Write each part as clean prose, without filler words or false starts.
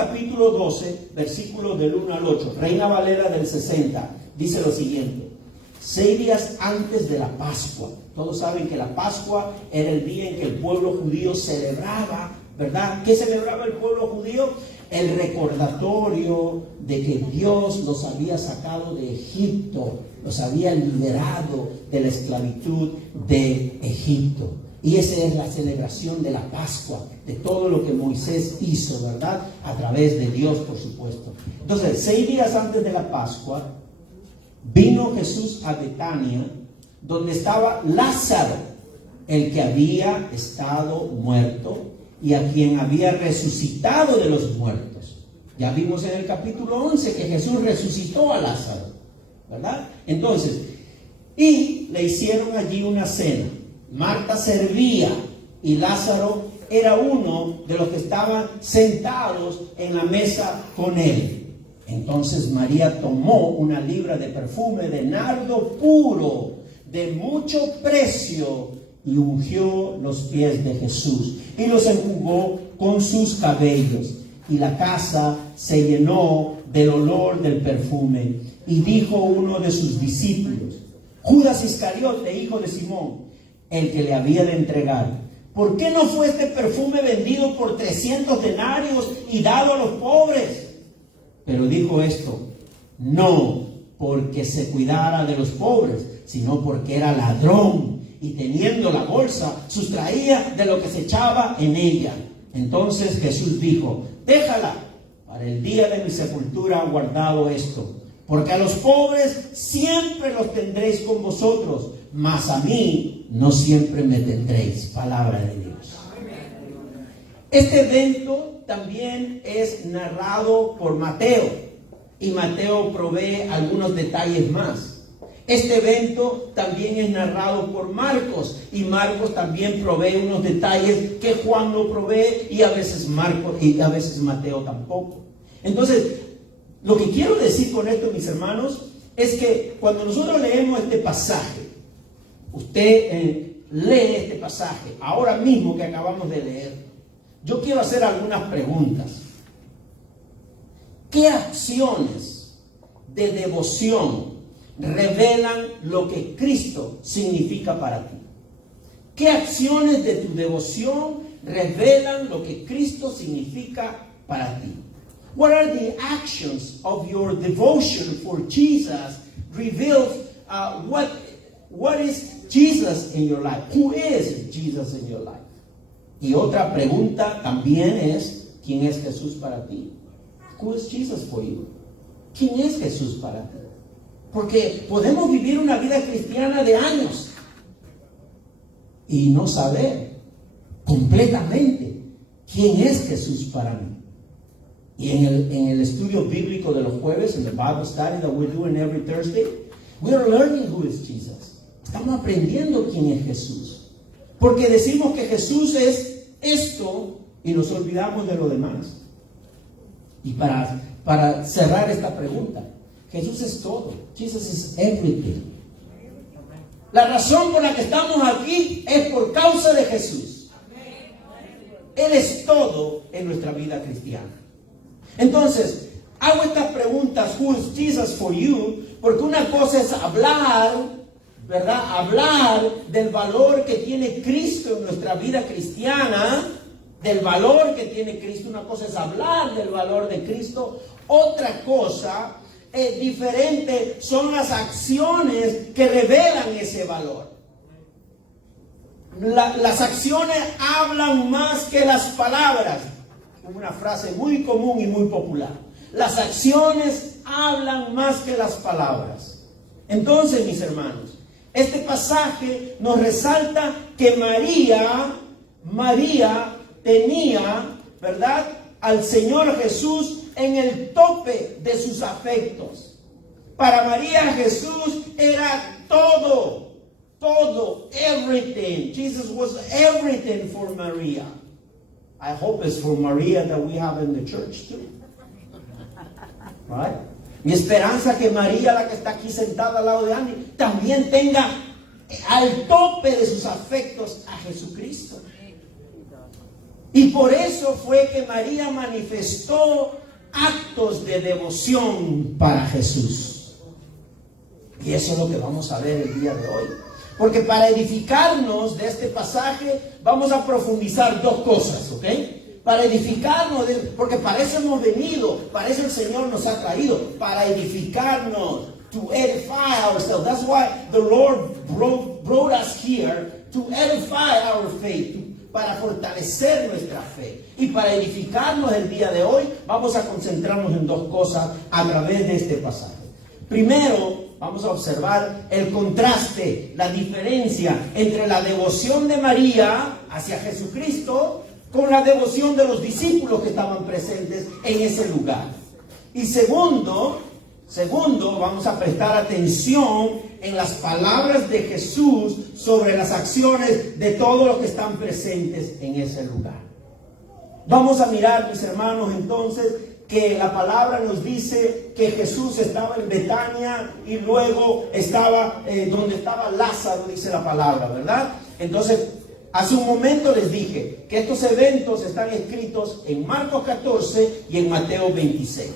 capítulo 12, versículos del 1 al 8, Reina Valera del 60, dice lo siguiente: 6 días antes de la Pascua. Todos saben que la Pascua era el día en que el pueblo judío celebraba, ¿verdad? ¿Qué celebraba el pueblo judío? El recordatorio de que Dios los había sacado de Egipto, los había liberado de la esclavitud de Egipto. Y esa es la celebración de la Pascua, de todo lo que Moisés hizo, ¿verdad? A través de Dios, por supuesto. Entonces, 6 días antes de la Pascua, vino Jesús a Betania, donde estaba Lázaro, el que había estado muerto y a quien había resucitado de los muertos. Ya vimos en el capítulo 11 que Jesús resucitó a Lázaro, ¿verdad? Entonces, y le hicieron allí una cena. Marta servía y Lázaro era uno de los que estaban sentados en la mesa con él. Entonces María tomó una libra de perfume de nardo puro, de mucho precio, y ungió los pies de Jesús y los enjugó con sus cabellos. Y la casa se llenó del olor del perfume. Y dijo uno de sus discípulos, Judas Iscariote, hijo de Simón, el que le había de entregar: ¿por qué no fue este perfume vendido por 300 denarios y dado a los pobres? Pero dijo esto, no porque se cuidara de los pobres, sino porque era ladrón, y teniendo la bolsa, sustraía de lo que se echaba en ella. Entonces Jesús dijo, déjala, para el día de mi sepultura he guardado esto, porque a los pobres siempre los tendréis con vosotros, mas a mí no siempre me tendréis. Palabra de Dios. Este evento también es narrado por Mateo, y Mateo provee algunos detalles más. Este evento también es narrado por Marcos, y Marcos también provee unos detalles que Juan no provee, y a veces Marcos y a veces Mateo tampoco. Entonces, lo que quiero decir con esto, mis hermanos, es que cuando nosotros leemos este pasaje, usted lee este pasaje ahora mismo que acabamos de leer, yo quiero hacer algunas preguntas. ¿Qué acciones de devoción revelan lo que Cristo significa para ti? ¿Qué acciones de tu devoción revelan lo que Cristo significa para ti? What are the actions of your devotion for Jesus reveals what is Jesus in your life? Who is Jesus in your life? Y otra pregunta también es, ¿quién es Jesús para ti? Who is Jesus for you? ¿Quién es Jesús para ti? Porque podemos vivir una vida cristiana de años y no saber completamente quién es Jesús para mí. Y en el estudio bíblico de los jueves, en el Bible study that we're doing every Thursday, we are learning who is Jesus. Estamos aprendiendo quién es Jesús. Porque decimos que Jesús es esto y nos olvidamos de lo demás. Y para cerrar esta pregunta, Jesús es todo. Jesus is everything. La razón por la que estamos aquí es por causa de Jesús. Él es todo en nuestra vida cristiana. Entonces, hago estas preguntas, who is Jesus for you? Porque una cosa es hablar, ¿verdad? Hablar del valor que tiene Cristo en nuestra vida cristiana, del valor que tiene Cristo. Una cosa es hablar del valor de Cristo. Otra cosa diferente son las acciones que revelan ese valor. Las acciones hablan más que las palabras. Una frase muy común y muy popular. Las acciones hablan más que las palabras. Entonces, mis hermanos, este pasaje nos resalta que María tenía, ¿verdad?, al Señor Jesús en el tope de sus afectos. Para María, Jesús era todo, everything. Jesus was everything for Maria. I hope it's for Maria that we have in the church too. Right? Mi esperanza que María, la que está aquí sentada al lado de Andy, también tenga al tope de sus afectos a Jesucristo. Y por eso fue que María manifestó actos de devoción para Jesús. Y eso es lo que vamos a ver el día de hoy. Porque para edificarnos de este pasaje vamos a profundizar dos cosas, ¿ok? Para edificarnos, porque para eso hemos venido, para eso el Señor nos ha traído, para edificarnos, to edify ourselves. That's why the Lord brought us here, to edify our faith, para fortalecer nuestra fe. Y para edificarnos el día de hoy, vamos a concentrarnos en dos cosas a través de este pasaje. Primero, vamos a observar el contraste, la diferencia entre la devoción de María hacia Jesucristo con la devoción de los discípulos que estaban presentes en ese lugar. Y segundo, vamos a prestar atención en las palabras de Jesús sobre las acciones de todos los que están presentes en ese lugar. Vamos a mirar, mis hermanos, entonces, que la palabra nos dice que Jesús estaba en Betania y luego estaba donde estaba Lázaro, dice la palabra, ¿verdad? Entonces, hace un momento les dije que estos eventos están escritos en Marcos 14 y en Mateo 26.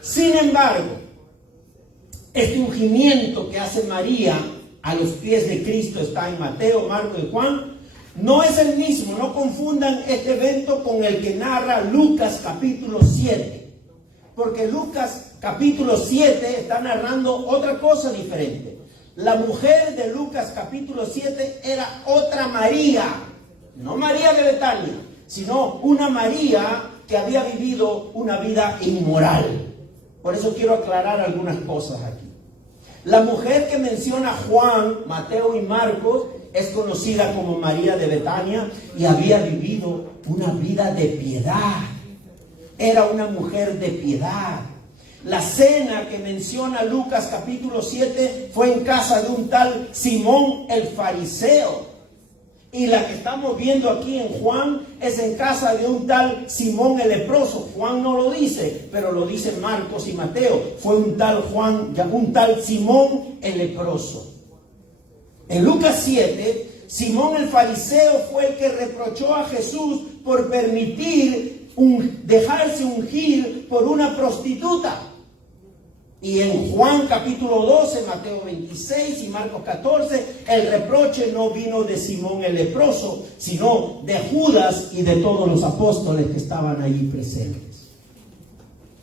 Sin embargo, este ungimiento que hace María a los pies de Cristo está en Mateo, Marcos y Juan. No es el mismo, no confundan este evento con el que narra Lucas capítulo 7. Porque Lucas capítulo 7 está narrando otra cosa diferente. La mujer de Lucas capítulo 7 era otra María. No María de Betania, sino una María que había vivido una vida inmoral. Por eso quiero aclarar algunas cosas aquí. La mujer que menciona Juan, Mateo y Marcos es conocida como María de Betania y había vivido una vida de piedad. Era una mujer de piedad. La cena que menciona Lucas capítulo 7 fue en casa de un tal Simón el fariseo. Y la que estamos viendo aquí en Juan es en casa de un tal Simón el leproso. Juan no lo dice, pero lo dicen Marcos y Mateo. Fue un tal Simón el leproso. En Lucas 7, Simón el fariseo fue el que reprochó a Jesús por permitir dejarse ungir por una prostituta. Y en Juan capítulo 12, Mateo 26 y Marcos 14, el reproche no vino de Simón el leproso, sino de Judas y de todos los apóstoles que estaban allí presentes.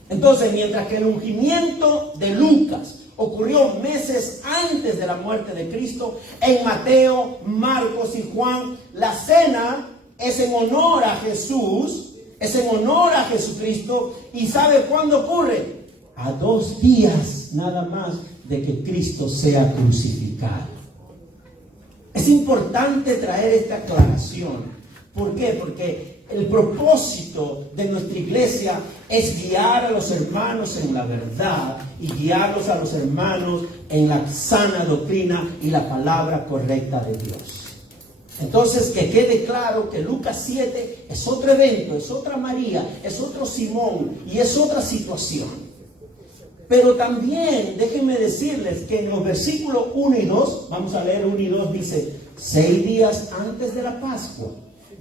Entonces, mientras que el ungimiento de Lucas ocurrió meses antes de la muerte de Cristo, en Mateo, Marcos y Juan, la cena es en honor a Jesús, es en honor a Jesucristo. ¿Y sabe cuándo ocurre? A 2 días nada más de que Cristo sea crucificado. Es importante traer esta aclaración. ¿Por qué? Porque el propósito de nuestra iglesia es guiar a los hermanos en la verdad y guiarlos a los hermanos en la sana doctrina y la palabra correcta de Dios. Entonces, que quede claro que Lucas 7 es otro evento, es otra María, es otro Simón y es otra situación. Pero también déjenme decirles que en los versículos 1 y 2, vamos a leer 1 y 2, dice: 6 días antes de la Pascua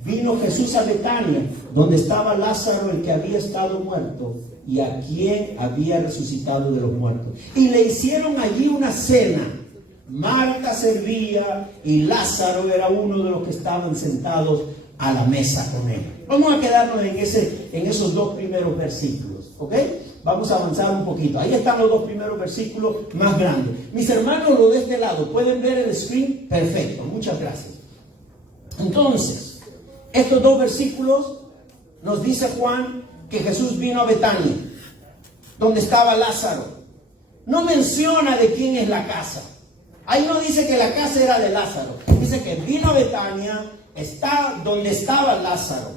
vino Jesús a Betania, donde estaba Lázaro, el que había estado muerto y a quien había resucitado de los muertos. Y le hicieron allí una cena. Marta servía y Lázaro era uno de los que estaban sentados a la mesa con él. Vamos a quedarnos en esos 2 primeros versículos, ¿ok? Vamos a avanzar un poquito. Ahí están los 2 primeros versículos más grandes. Mis hermanos, lo de este lado, ¿pueden ver el screen? Perfecto, muchas gracias. Entonces, estos 2 versículos nos dice Juan que Jesús vino a Betania, donde estaba Lázaro. No menciona de quién es la casa. Ahí no dice que la casa era de Lázaro. Dice que vino a Betania, está donde estaba Lázaro.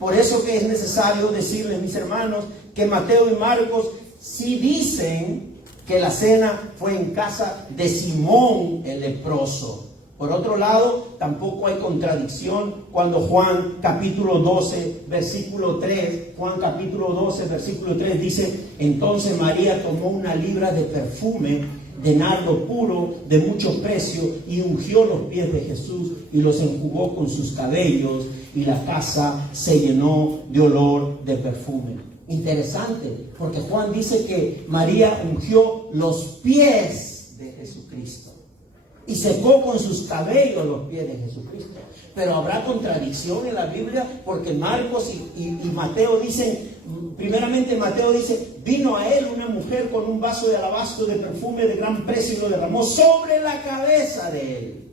Por eso que es necesario decirles, mis hermanos, que Mateo y Marcos sí dicen que la cena fue en casa de Simón el leproso. Por otro lado, tampoco hay contradicción cuando Juan capítulo 12, versículo 3, Juan capítulo 12, versículo 3 dice: entonces María tomó una libra de perfume de nardo puro de mucho precio, y ungió los pies de Jesús y los enjugó con sus cabellos, y la casa se llenó de olor de perfume. Interesante, porque Juan dice que María ungió los pies de Jesucristo y secó con sus cabellos los pies de Jesucristo. Pero habrá contradicción en la Biblia, porque Marcos y Mateo dicen, primeramente Mateo dice, vino a él una mujer con un vaso de alabastro de perfume de gran precio y lo derramó sobre la cabeza de él.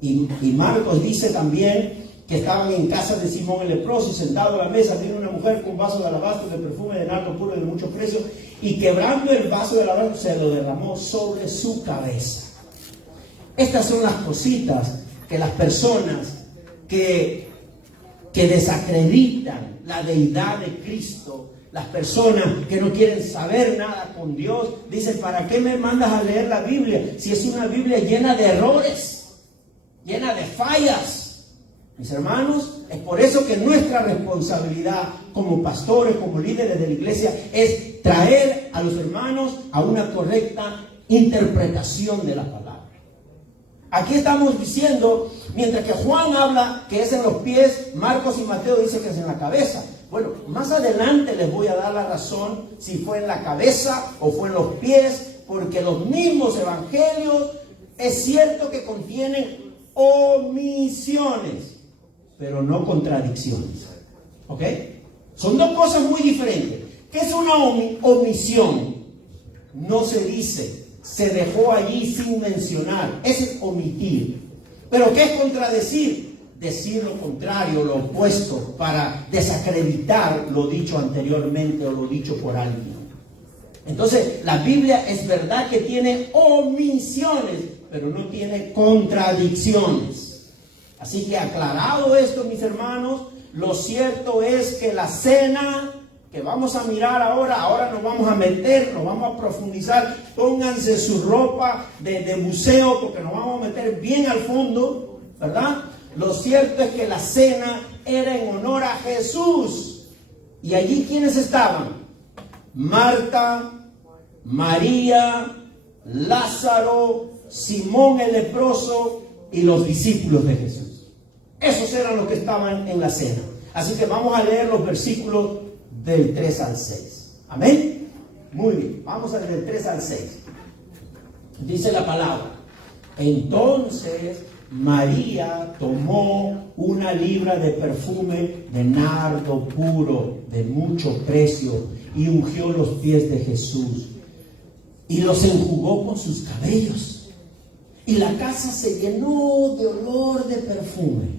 Y Marcos dice también que estaban en casa de Simón el leproso, y sentado a la mesa vino una mujer con un vaso de alabastro de perfume de nardo puro de mucho precio, y quebrando el vaso de alabastro se lo derramó sobre su cabeza. Estas son las cositas que las personas que desacreditan la deidad de Cristo, las personas que no quieren saber nada con Dios, dicen, ¿para qué me mandas a leer la Biblia si es una Biblia llena de errores, llena de fallas? Mis hermanos, es por eso que nuestra responsabilidad como pastores, como líderes de la iglesia, es traer a los hermanos a una correcta interpretación de la palabra. Aquí estamos diciendo, mientras que Juan habla que es en los pies, Marcos y Mateo dicen que es en la cabeza. Bueno, más adelante les voy a dar la razón si fue en la cabeza o fue en los pies, porque los mismos evangelios es cierto que contienen omisiones, pero no contradicciones. ¿Ok? Son dos cosas muy diferentes. ¿Qué es una omisión? No se dice, se dejó allí sin mencionar. Ese es omitir. ¿Pero qué es contradecir? Decir lo contrario, lo opuesto, para desacreditar lo dicho anteriormente o lo dicho por alguien. Entonces, la Biblia es verdad que tiene omisiones, pero no tiene contradicciones. Así que aclarado esto, mis hermanos, lo cierto es que la cena que vamos a mirar ahora nos vamos a meter, nos vamos a profundizar. Pónganse su ropa de museo, porque nos vamos a meter bien al fondo, ¿verdad? Lo cierto es que la cena era en honor a Jesús. Y allí, ¿quiénes estaban? Marta, María, Lázaro, Simón el leproso y los discípulos de Jesús. Esos eran los que estaban en la cena. Así que vamos a leer los versículos del 3 al 6. ¿Amén? Muy bien, vamos a leer del 3 al 6. Dice la palabra: entonces María tomó una libra de perfume de nardo puro de mucho precio y ungió los pies de Jesús y los enjugó con sus cabellos. Y la casa se llenó de olor de perfume.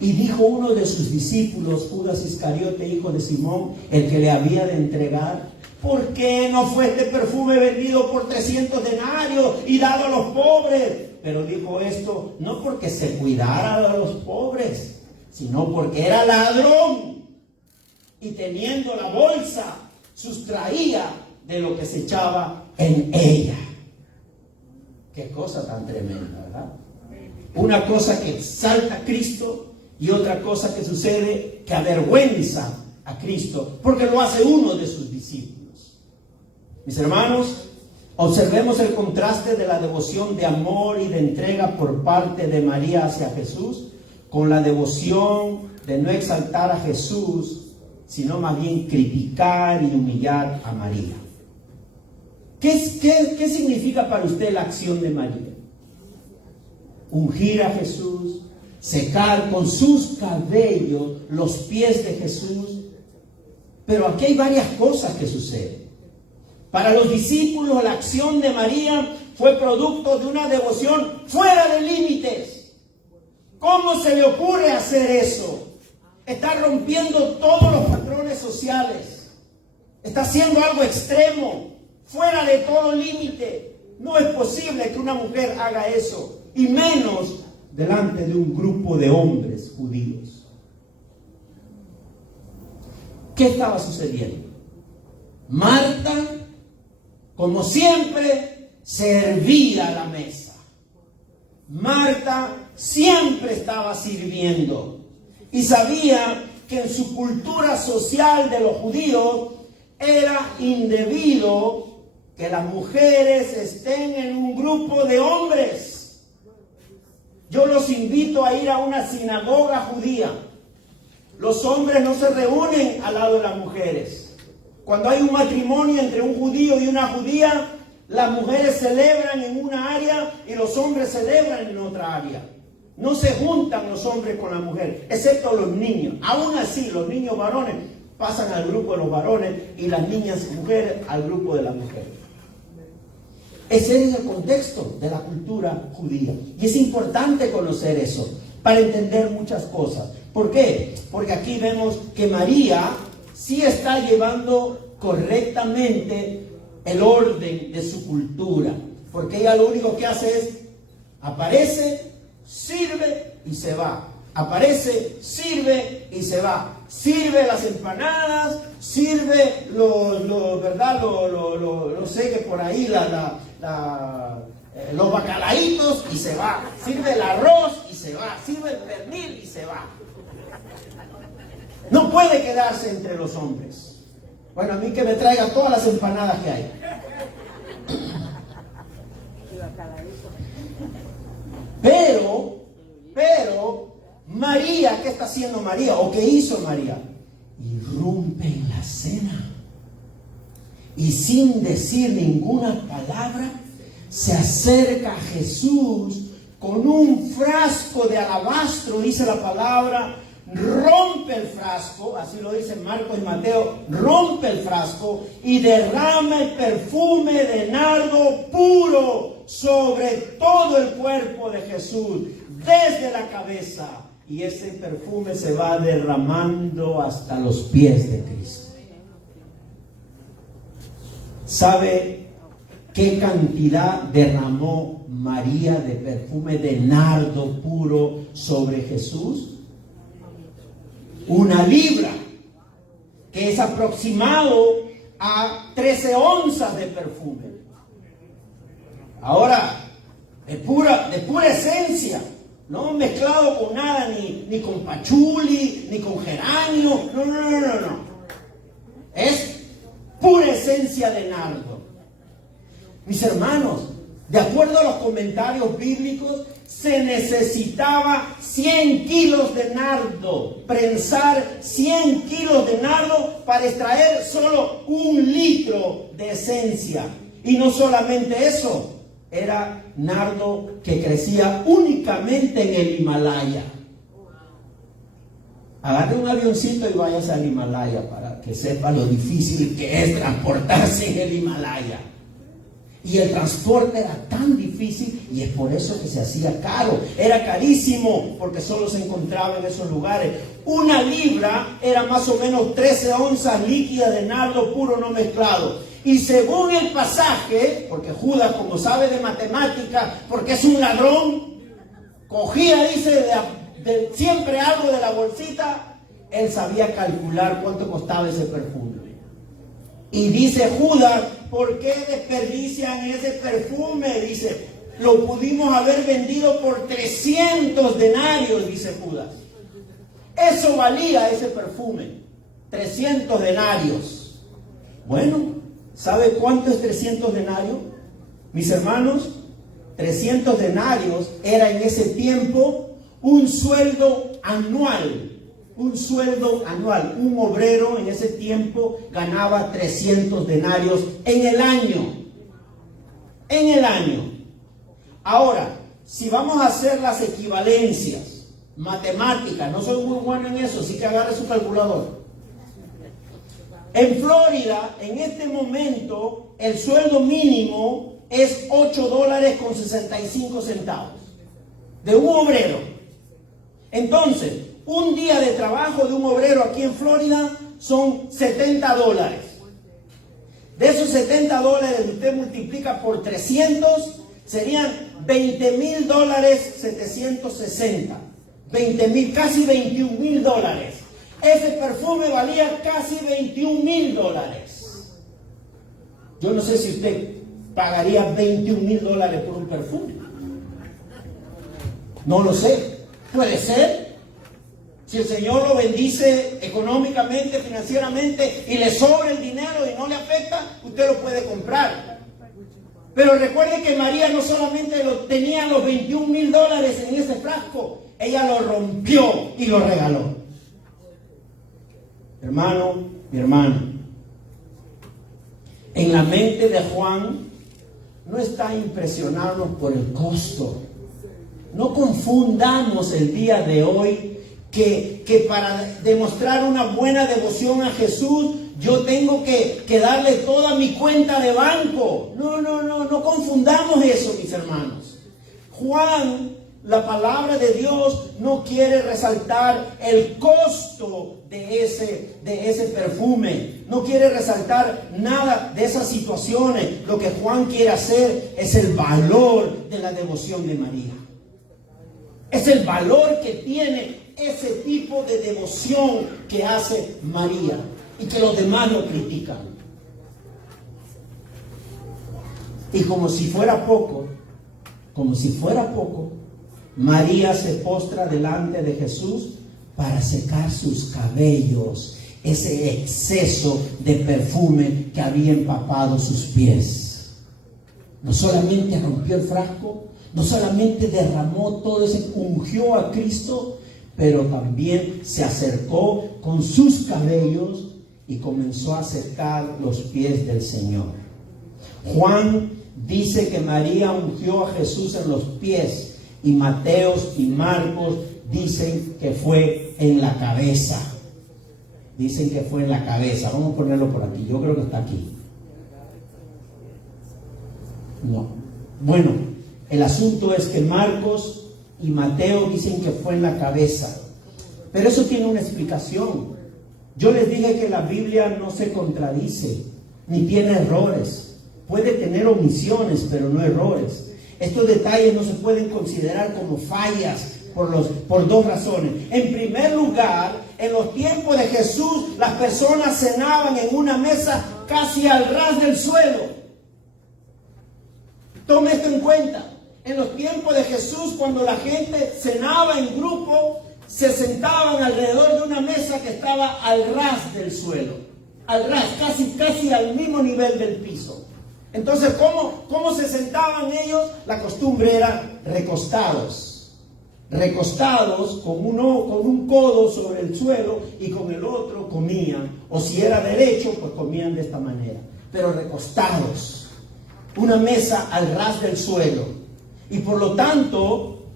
Y dijo uno de sus discípulos, Judas Iscariote, hijo de Simón, el que le había de entregar: ¿por qué no fue este perfume vendido por 300 denarios y dado a los pobres? Pero dijo esto no porque se cuidara de los pobres, sino porque era ladrón, y teniendo la bolsa sustraía de lo que se echaba en ella. Qué cosa tan tremenda, ¿verdad? Una cosa que exalta a Cristo y otra cosa que sucede que avergüenza a Cristo, porque lo hace uno de sus discípulos. Mis hermanos, observemos el contraste de la devoción de amor y de entrega por parte de María hacia Jesús con la devoción de no exaltar a Jesús, sino más bien criticar y humillar a María. ¿Qué significa para usted la acción de María? Ungir a Jesús, secar con sus cabellos los pies de Jesús. Pero aquí hay varias cosas que suceden. Para los discípulos, la acción de María fue producto de una devoción fuera de límites. ¿Cómo se le ocurre hacer eso? Está rompiendo todos los patrones sociales. Está haciendo algo extremo, fuera de todo límite. No es posible que una mujer haga eso, y menos delante de un grupo de hombres judíos. ¿Qué estaba sucediendo? Marta, como siempre, servía a la mesa. Marta siempre estaba sirviendo y sabía que en su cultura social de los judíos era indebido que las mujeres estén en un grupo de hombres. Yo los invito a ir a una sinagoga judía. Los hombres no se reúnen al lado de las mujeres. Cuando hay un matrimonio entre un judío y una judía, las mujeres celebran en una área y los hombres celebran en otra área. No se juntan los hombres con las mujeres, excepto los niños. Aún así, los niños varones pasan al grupo de los varones y las niñas mujeres al grupo de las mujeres. Ese es el contexto de la cultura judía. Y es importante conocer eso para entender muchas cosas. ¿Por qué? Porque aquí vemos que María sí está llevando correctamente el orden de su cultura. Porque ella lo único que hace es aparece, sirve y se va. Aparece, sirve y se va. Sirve las empanadas, sirve ¿verdad? No sé, que por ahí los bacalaitos y se va. Sirve el arroz y se va. Sirve el pernil y se va. No puede quedarse entre los hombres. Bueno, a mí que me traiga todas las empanadas que hay. Pero, María, ¿qué está haciendo María? ¿O qué hizo María? Irrumpe en la cena. Y sin decir ninguna palabra, se acerca a Jesús con un frasco de alabastro, dice la palabra, rompe el frasco, así lo dicen Marcos y Mateo, rompe el frasco y derrama el perfume de nardo puro sobre todo el cuerpo de Jesús, desde la cabeza, y ese perfume se va derramando hasta los pies de Cristo. ¿Sabe qué cantidad derramó María de perfume de nardo puro sobre Jesús? 1 libra, que es aproximado a 13 onzas de perfume. Ahora, de pura esencia, no mezclado con nada, ni con pachuli, ni con geranio, no. Es pura esencia de nardo. Mis hermanos, de acuerdo a los comentarios bíblicos, se necesitaba 100 kilos de nardo, prensar 100 kilos de nardo para extraer solo 1 litro de esencia. Y no solamente eso, era nardo que crecía únicamente en el Himalaya. Agarre un avioncito y váyase al Himalaya para que sepa lo difícil que es transportarse en el Himalaya. Y el transporte era tan difícil y es por eso que se hacía caro. Era carísimo porque solo se encontraba en esos lugares. 1 libra era más o menos 13 onzas líquidas de nardo puro no mezclado. Y según el pasaje, porque Judas, como sabe de matemáticas, porque es un ladrón, cogía, dice, siempre algo de la bolsita, él sabía calcular cuánto costaba ese perfume. Y dice Judas, ¿por qué desperdician ese perfume? Dice, lo pudimos haber vendido por 300 denarios, dice Judas. Eso valía ese perfume, 300 denarios. Bueno, ¿sabe cuánto es 300 denarios? Mis hermanos, 300 denarios era en ese tiempo un sueldo anual. Un sueldo anual. Un obrero en ese tiempo ganaba 300 denarios en el año. En el año. Ahora, si vamos a hacer las equivalencias matemáticas, no soy muy bueno en eso, así que agarre su calculador. En Florida, en este momento, el sueldo mínimo es $8.65 de un obrero. Entonces, un día de trabajo de un obrero aquí en Florida son $70. De esos $70, usted multiplica por 300, serían $20,760. 20,000, casi $21,000. Ese perfume valía casi $21,000. Yo no sé si usted pagaría $21,000 por un perfume. No lo sé. Puede ser. Si el Señor lo bendice económicamente, financieramente, y le sobra el dinero y no le afecta, usted lo puede comprar. Pero recuerden que María no solamente tenía los $21,000 en ese frasco, ella lo rompió y lo regaló. Hermano, mi hermano, en la mente de Juan no está impresionado por el costo. No confundamos el día de hoy que para demostrar una buena devoción a Jesús yo tengo que darle toda mi cuenta de banco. No confundamos eso, mis hermanos. Juan, la palabra de Dios, no quiere resaltar el costo de ese perfume. No quiere resaltar nada de esas situaciones. Lo que Juan quiere hacer es el valor de la devoción de María. Es el valor que tiene ese tipo de devoción que hace María y que los demás lo critican. Y como si fuera poco, María se postra delante de Jesús para secar sus cabellos, ese exceso de perfume que había empapado sus pies. No solamente rompió el frasco, no solamente derramó todo ese, ungió a Cristo, pero también se acercó con sus cabellos y comenzó a secar los pies del Señor. Juan dice que María ungió a Jesús en los pies, y Mateos y Marcos dicen que fue en la cabeza. Dicen que fue en la cabeza. Vamos a ponerlo por aquí. Yo creo que está aquí. No. Bueno, el asunto es que Marcos y Mateo dicen que fue en la cabeza. Pero eso tiene una explicación. Yo les dije que la Biblia no se contradice, ni tiene errores. Puede tener omisiones, pero no errores. Estos detalles no se pueden considerar como fallas por dos razones. En primer lugar, en los tiempos de Jesús, las personas cenaban en una mesa casi al ras del suelo. Tome esto en cuenta. En los tiempos de Jesús, cuando la gente cenaba en grupo, se sentaban alrededor de una mesa que estaba al ras del suelo. Al ras, casi al mismo nivel del piso. Entonces, ¿cómo se sentaban ellos? La costumbre era recostados. Recostados con un codo sobre el suelo y con el otro comían. O si era derecho, pues comían de esta manera. Pero recostados. Una mesa al ras del suelo. Y por lo tanto,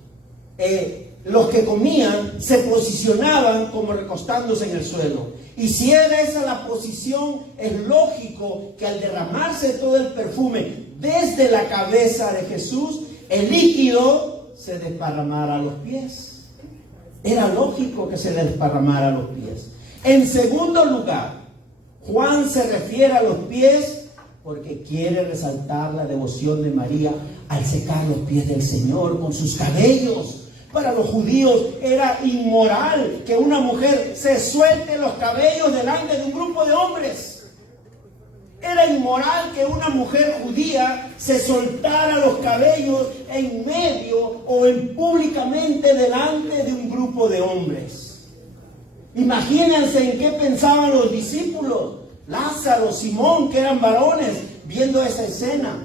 los que comían se posicionaban como recostándose en el suelo. Y si era esa la posición, es lógico que al derramarse todo el perfume desde la cabeza de Jesús, el líquido se desparramara a los pies. Era lógico que se desparramara a los pies. En segundo lugar, Juan se refiere a los pies porque quiere resaltar la devoción de María al secar los pies del Señor con sus cabellos. Para los judíos era inmoral que una mujer se suelte los cabellos delante de un grupo de hombres. Era inmoral que una mujer judía se soltara los cabellos en medio o públicamente delante de un grupo de hombres. Imagínense en qué pensaban los discípulos, Lázaro, Simón, que eran varones, viendo esa escena.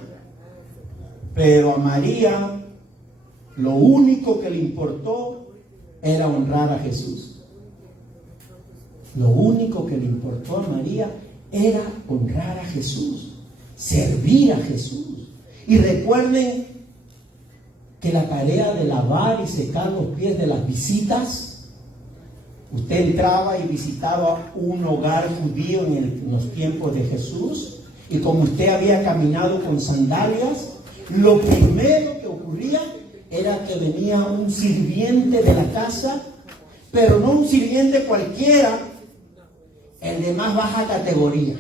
Pero a María, lo único que le importó era honrar a Jesús. Lo único que le importó a María era honrar a Jesús, servir a Jesús. Y recuerden que la tarea de lavar y secar los pies de las visitas, usted entraba y visitaba un hogar judío en los tiempos de Jesús, y como usted había caminado con sandalias, lo primero que ocurría era que venía un sirviente de la casa, pero no un sirviente cualquiera, el de más baja categoría.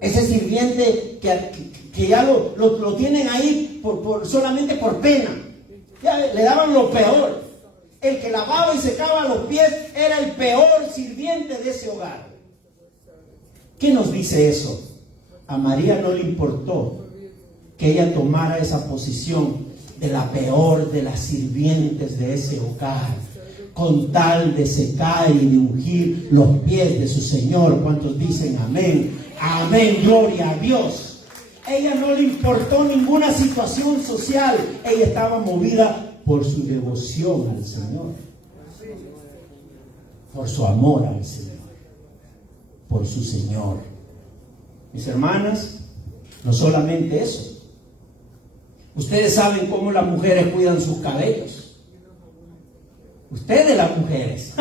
Ese sirviente que ya lo tienen ahí solamente por pena. Ya le daban lo peor. El que lavaba y secaba los pies era el peor sirviente de ese hogar. ¿Qué nos dice eso? A María no le importó que ella tomara esa posición de la peor de las sirvientes de ese hogar, con tal de secar y de ungir los pies de su Señor. ¿Cuántos dicen amén? Amén, gloria a Dios. Ella no le importó ninguna situación social. Ella estaba movida por su devoción al Señor, por su amor al Señor, por su Señor. Mis hermanas, no solamente eso. Ustedes saben cómo las mujeres cuidan sus cabellos. Ustedes, las mujeres.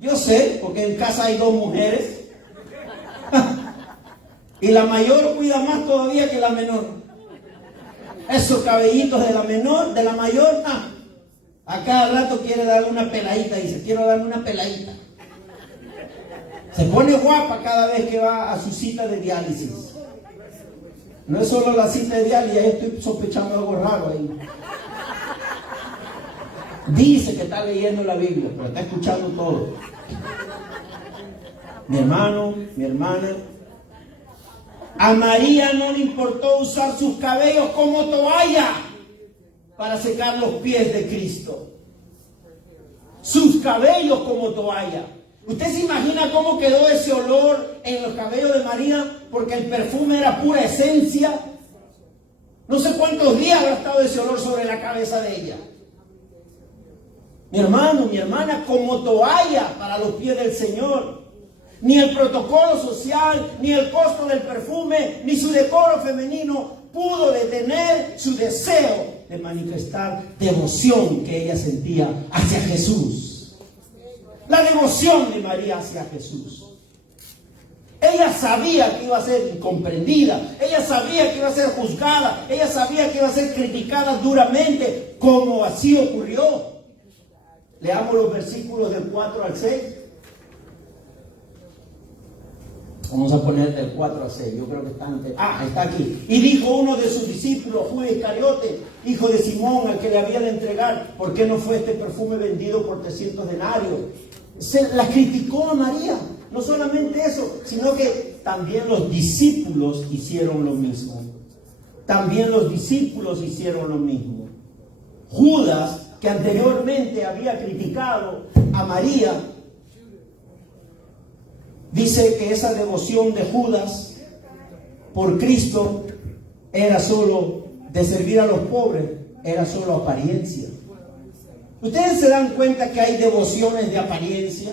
Yo sé, porque en casa hay 2 mujeres. Y la mayor cuida más todavía que la menor. Esos cabellitos de la menor, de la mayor, a cada rato quiere darle una peladita. Dice, quiero darle una peladita. Se pone guapa cada vez que va a su cita de diálisis. No es solo la cita de diálisis, ya estoy sospechando algo raro ahí. Dice que está leyendo la Biblia, pero está escuchando todo. Mi hermano, mi hermana, a María no le importó usar sus cabellos como toalla para secar los pies de Cristo. Sus cabellos como toalla. ¿Usted se imagina cómo quedó ese olor en los cabellos de María? Porque el perfume era pura esencia. No sé cuántos días habrá estado ese olor sobre la cabeza de ella. Mi hermano, mi hermana, como toalla para los pies del Señor. Ni el protocolo social, ni el costo del perfume, ni su decoro femenino pudo detener su deseo de manifestar devoción que ella sentía hacia Jesús. La devoción de María hacia Jesús. Ella sabía que iba a ser incomprendida, ella sabía que iba a ser juzgada, ella sabía que iba a ser criticada duramente, como así ocurrió. Leamos los versículos del 4 al 6. Vamos a poner del 4 al 6, yo creo que está antes. Está aquí. Y dijo uno de sus discípulos, Judas Iscariote, hijo de Simón, al que le había de entregar, ¿por qué no fue este perfume vendido por 300 denarios? Se la criticó a María. No solamente eso, sino que también los discípulos hicieron lo mismo. También los discípulos hicieron lo mismo. Judas, que anteriormente había criticado a María, dice que esa devoción de Judas por Cristo era solo de servir a los pobres, era solo apariencia. ¿Ustedes se dan cuenta que hay devociones de apariencia?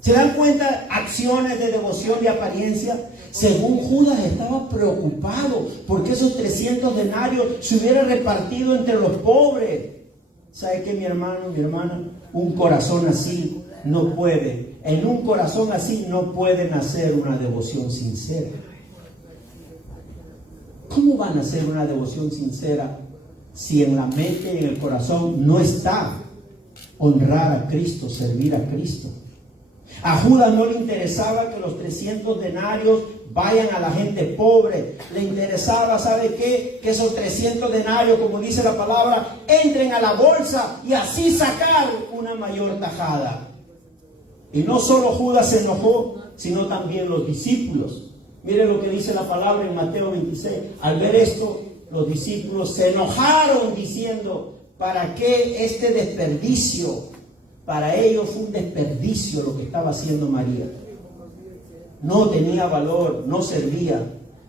¿Se dan cuenta acciones de devoción de apariencia? Según Judas estaba preocupado porque esos 300 denarios se hubieran repartido entre los pobres. ¿Sabe qué, mi hermano, mi hermana? Un corazón así no puede. En un corazón así no puede nacer una devoción sincera. ¿Cómo va a nacer una devoción sincera si en la mente y en el corazón no está honrar a Cristo, servir a Cristo? A Judas no le interesaba que los 300 denarios vayan a la gente pobre. Le interesaba, ¿sabe qué? Que esos 300 denarios, como dice la palabra, entren a la bolsa y así sacar una mayor tajada. Y no solo Judas se enojó, sino también los discípulos. Mire lo que dice la palabra en Mateo 26. Al ver esto, los discípulos se enojaron diciendo, ¿para qué este desperdicio? Para ellos fue un desperdicio lo que estaba haciendo María. No tenía valor, no servía.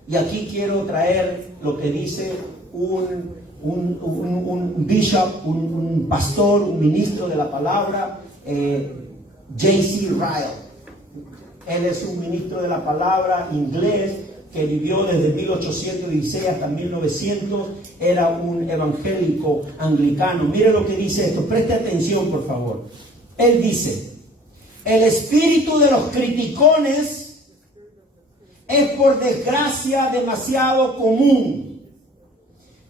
Y aquí quiero traer lo que dice un bishop, un pastor, un ministro de la palabra, J.C. Ryle. Él es un ministro de la palabra inglés que vivió desde 1816 hasta 1900. Era un evangélico anglicano. Mire lo que dice esto, preste atención por favor. Él dice, el espíritu de los criticones es por desgracia demasiado común.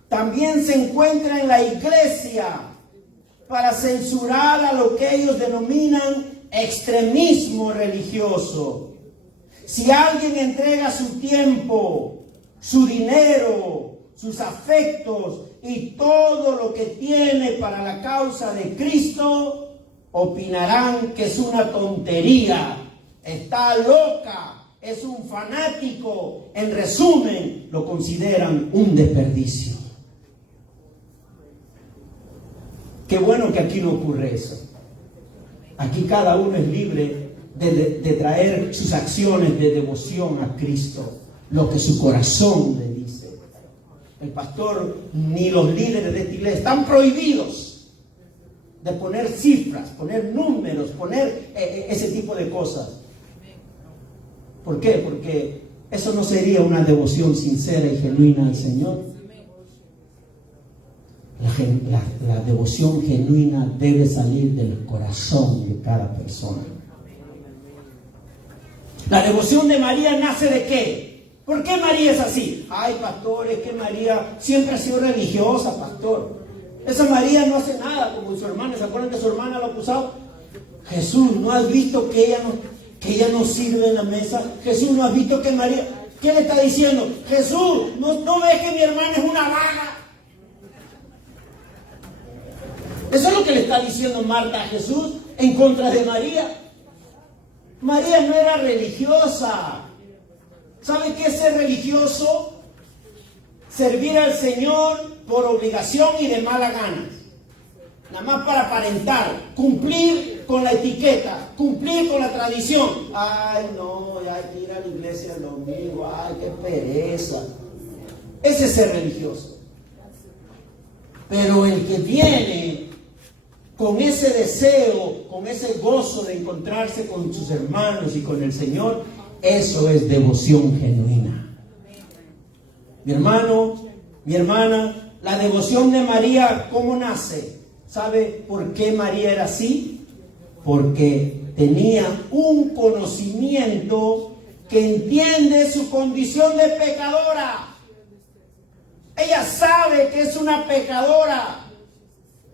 También se encuentra en la iglesia para censurar a lo que ellos denominan extremismo religioso. Si alguien entrega su tiempo, su dinero, sus afectos y todo lo que tiene para la causa de Cristo, opinarán que es una tontería, está loca, es un fanático. En resumen, lo consideran un desperdicio. Qué bueno que aquí no ocurre eso. Aquí cada uno es libre de traer sus acciones de devoción a Cristo. lo que su corazón le dice. El pastor ni los líderes de esta iglesia están prohibidos de poner cifras, poner números, poner ese tipo de cosas. ¿Por qué? Porque eso no sería una devoción sincera y genuina al Señor. La devoción genuina debe salir del corazón de cada persona. La devoción de María nace ¿de qué? ¿Por qué María es así? Ay, pastor, es que María siempre ha sido religiosa, pastor. Esa María no hace nada como su hermana. ¿Se acuerdan que su hermana lo acusaba? Jesús, ¿no has visto que ella no sirve en la mesa? Jesús, ¿no has visto que María... ¿Qué le está diciendo? Jesús, ¿no ves que mi hermana es una vaga? Eso es lo que le está diciendo Marta a Jesús en contra de María. María no era religiosa. ¿Sabe qué es ser religioso? Servir al Señor por obligación y de mala gana. Nada más para aparentar, cumplir con la etiqueta, cumplir con la tradición. Ay, no, hay que ir a la iglesia el domingo. Ay, qué pereza. Ese es ser religioso. Pero el que viene con ese deseo, con ese gozo de encontrarse con sus hermanos y con el Señor, eso es devoción genuina. Mi hermano, mi hermana, la devoción de María, ¿cómo nace? ¿Sabe por qué María era así? Porque tenía un conocimiento que entiende su condición de pecadora. Ella sabe que es una pecadora,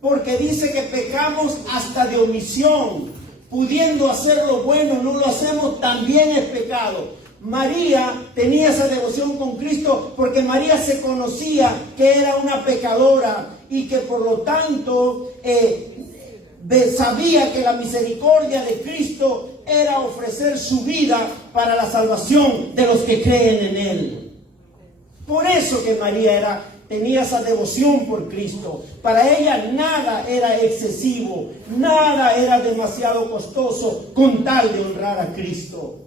porque dice que pecamos hasta de omisión. Pudiendo hacer lo bueno, no lo hacemos, también es pecado. María tenía esa devoción con Cristo porque María se conocía que era una pecadora y que por lo tanto sabía que la misericordia de Cristo era ofrecer su vida para la salvación de los que creen en Él. Por eso que María tenía esa devoción por Cristo. Para ella nada era excesivo, nada era demasiado costoso con tal de honrar a Cristo.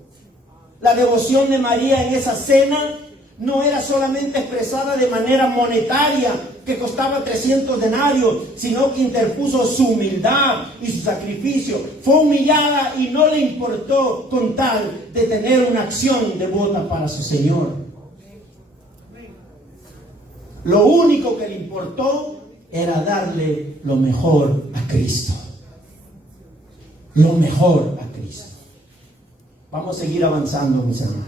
La devoción de María en esa cena no era solamente expresada de manera monetaria, que costaba 300 denarios, sino que interpuso su humildad y su sacrificio. Fue humillada y no le importó con tal de tener una acción devota para su Señor. Lo único que le importó era darle lo mejor a Cristo. Lo mejor a Cristo. Vamos a seguir avanzando, mis hermanos.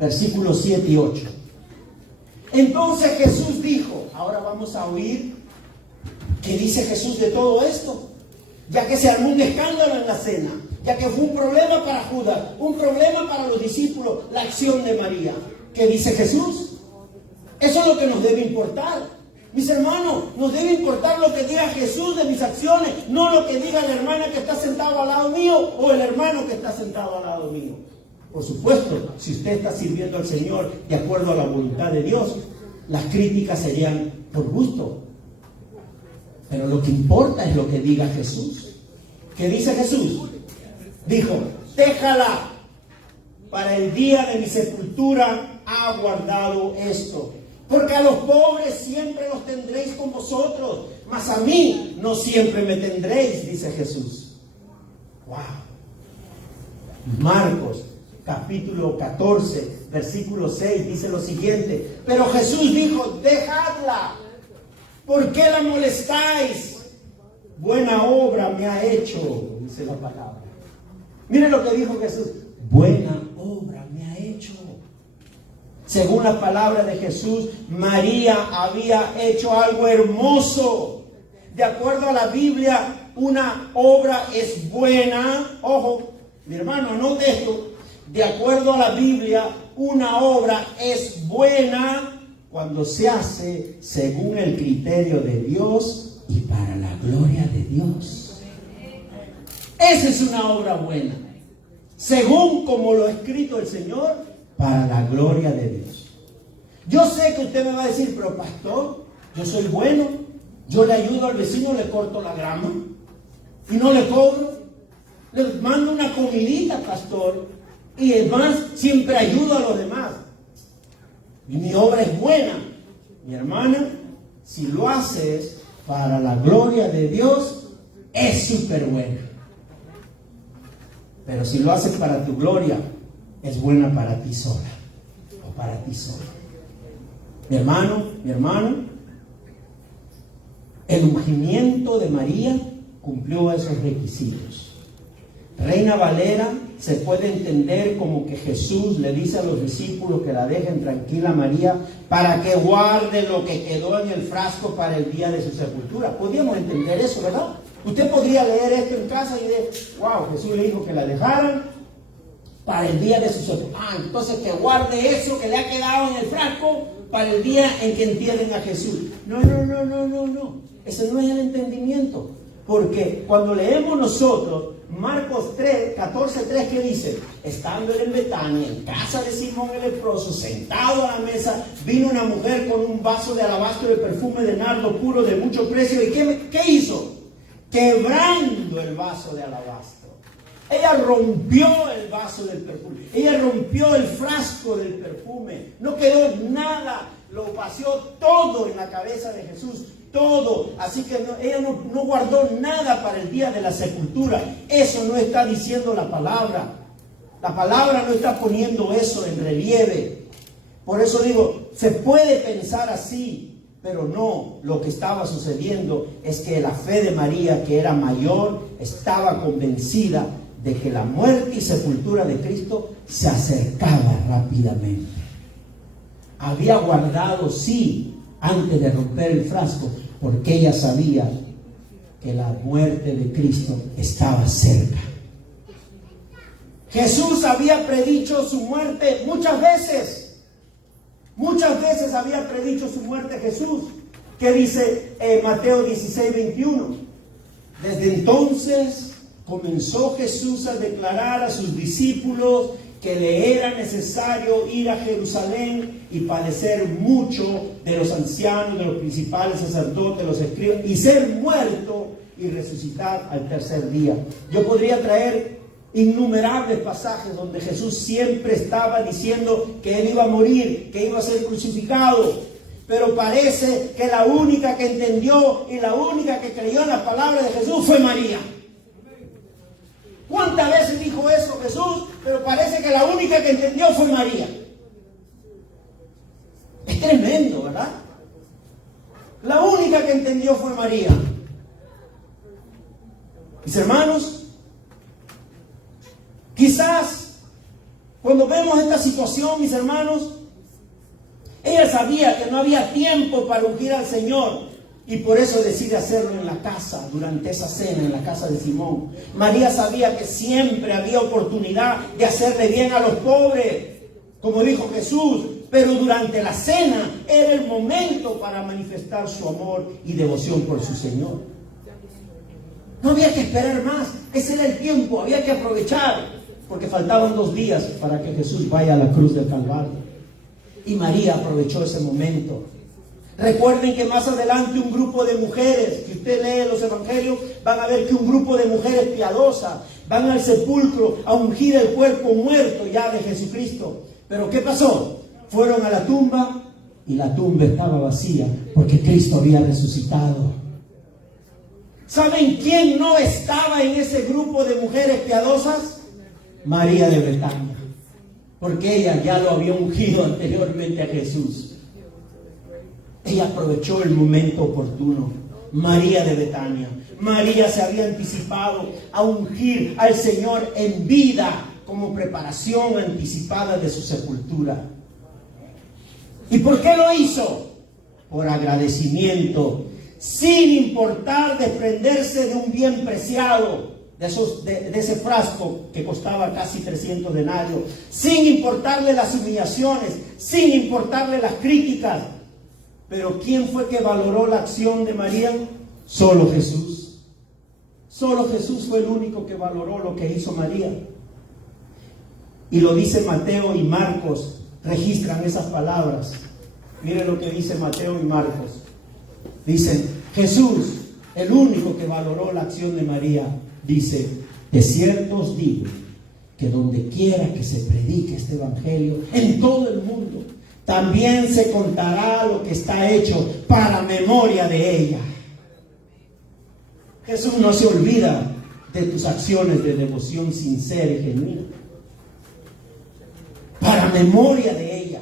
Versículos 7 y 8. Entonces Jesús dijo, ahora vamos a oír qué dice Jesús de todo esto, ya que se armó un escándalo en la cena, ya que fue un problema para Judas, un problema para los discípulos, la acción de María. ¿Qué dice Jesús? Eso es lo que nos debe importar. Mis hermanos, nos debe importar lo que diga Jesús de mis acciones, no lo que diga la hermana que está sentado al lado mío o el hermano que está sentado al lado mío. Por supuesto, si usted está sirviendo al Señor de acuerdo a la voluntad de Dios, las críticas serían por gusto. Pero lo que importa es lo que diga Jesús. ¿Qué dice Jesús? Dijo, déjala, para el día de mi sepultura ha guardado esto. Porque a los pobres siempre los tendréis con vosotros, mas a mí no siempre me tendréis, dice Jesús. ¡Wow! Marcos, capítulo 14, versículo 6, dice lo siguiente. Pero Jesús dijo, dejadla, ¿por qué la molestáis? Buena obra me ha hecho, dice la palabra. Miren lo que dijo Jesús. Buena obra me ha hecho. Según la palabra de Jesús, María había hecho algo hermoso. De acuerdo a la Biblia, una obra es buena. Ojo, mi hermano, anote esto. De acuerdo a la Biblia, una obra es buena cuando se hace según el criterio de Dios y para la gloria de Dios. Esa es una obra buena. Según como lo ha escrito el Señor, para la gloria de Dios. Yo sé que usted me va a decir, pero pastor, yo soy bueno, yo le ayudo al vecino, le corto la grama y no le cobro, le mando una comidita, pastor. Y además, siempre ayudo a los demás. Y mi obra es buena. Mi hermana, si lo haces para la gloria de Dios, es súper buena. Pero si lo haces para tu gloria, es buena para ti sola. O para ti sola. Mi hermano, el ungimiento de María cumplió esos requisitos. Reina Valera se puede entender como que Jesús le dice a los discípulos que la dejen tranquila a María para que guarde lo que quedó en el frasco para el día de su sepultura. Podríamos entender eso, ¿verdad? Usted podría leer esto en casa y decir, wow, Jesús le dijo que la dejaran para el día de su sepultura. Entonces que guarde eso que le ha quedado en el frasco para el día en que entierren a Jesús. No. Ese no es el entendimiento. Porque cuando leemos nosotros Marcos 3, 14:3, ¿qué dice? Estando él en Betania, en casa de Simón el leproso, sentado a la mesa, vino una mujer con un vaso de alabastro de perfume de nardo puro de mucho precio. ¿Y qué hizo? Quebrando el vaso de alabastro. Ella rompió el vaso del perfume. Ella rompió el frasco del perfume. No quedó nada. Lo vació todo en la cabeza de Jesús. Todo. Así que ella no guardó nada para el día de la sepultura. Eso no está diciendo la palabra. La palabra no está poniendo eso en relieve. Por eso digo, se puede pensar así, pero no. Lo que estaba sucediendo es que la fe de María, que era mayor, estaba convencida de que la muerte y sepultura de Cristo se acercaba rápidamente. Había guardado, sí, antes de romper el frasco, porque ella sabía que la muerte de Cristo estaba cerca. Jesús había predicho su muerte muchas veces. Muchas veces había predicho su muerte Jesús. ¿Qué dice Mateo 16:21? Desde entonces comenzó Jesús a declarar a sus discípulos que le era necesario ir a Jerusalén y padecer mucho de los ancianos, de los principales sacerdotes, de los escribas, y ser muerto y resucitar al tercer día. Yo podría traer innumerables pasajes donde Jesús siempre estaba diciendo que Él iba a morir, que iba a ser crucificado. Pero parece que la única que entendió y la única que creyó en la palabra de Jesús fue María. ¿Cuántas veces dijo eso Jesús? Pero parece que la única que entendió fue María. Es tremendo, ¿verdad? La única que entendió fue María. Mis hermanos, quizás cuando vemos esta situación, mis hermanos, ella sabía que no había tiempo para ungir al Señor. Y por eso decide hacerlo en la casa, durante esa cena, en la casa de Simón. María sabía que siempre había oportunidad de hacerle bien a los pobres, como dijo Jesús. Pero durante la cena era el momento para manifestar su amor y devoción por su Señor. No había que esperar más, ese era el tiempo, había que aprovechar. Porque faltaban 2 días para que Jesús vaya a la cruz del Calvario. Y María aprovechó ese momento. Recuerden que más adelante un grupo de mujeres, si usted lee los evangelios, van a ver que un grupo de mujeres piadosas van al sepulcro a ungir el cuerpo muerto ya de Jesucristo. Pero ¿qué pasó? Fueron a la tumba y la tumba estaba vacía porque Cristo había resucitado. ¿Saben quién no estaba en ese grupo de mujeres piadosas? María de Betania, porque ella ya lo había ungido anteriormente a Jesús. Ella aprovechó el momento oportuno. María de Betania. María se había anticipado a ungir al Señor en vida como preparación anticipada de su sepultura. ¿Y por qué lo hizo? Por agradecimiento, sin importar desprenderse de un bien preciado, de ese frasco que costaba casi 300 denarios, sin importarle las humillaciones, sin importarle las críticas. Pero ¿quién fue que valoró la acción de María? Solo Jesús. Solo Jesús fue el único que valoró lo que hizo María. Y lo dice Mateo y Marcos, registran esas palabras. Miren lo que dice Mateo y Marcos. Dicen, Jesús, el único que valoró la acción de María, dice, de cierto os digo, que donde quiera que se predique este evangelio en todo el mundo, también se contará lo que está hecho para memoria de ella. Jesús no se olvida de tus acciones de devoción sincera y genuina, para memoria de ella.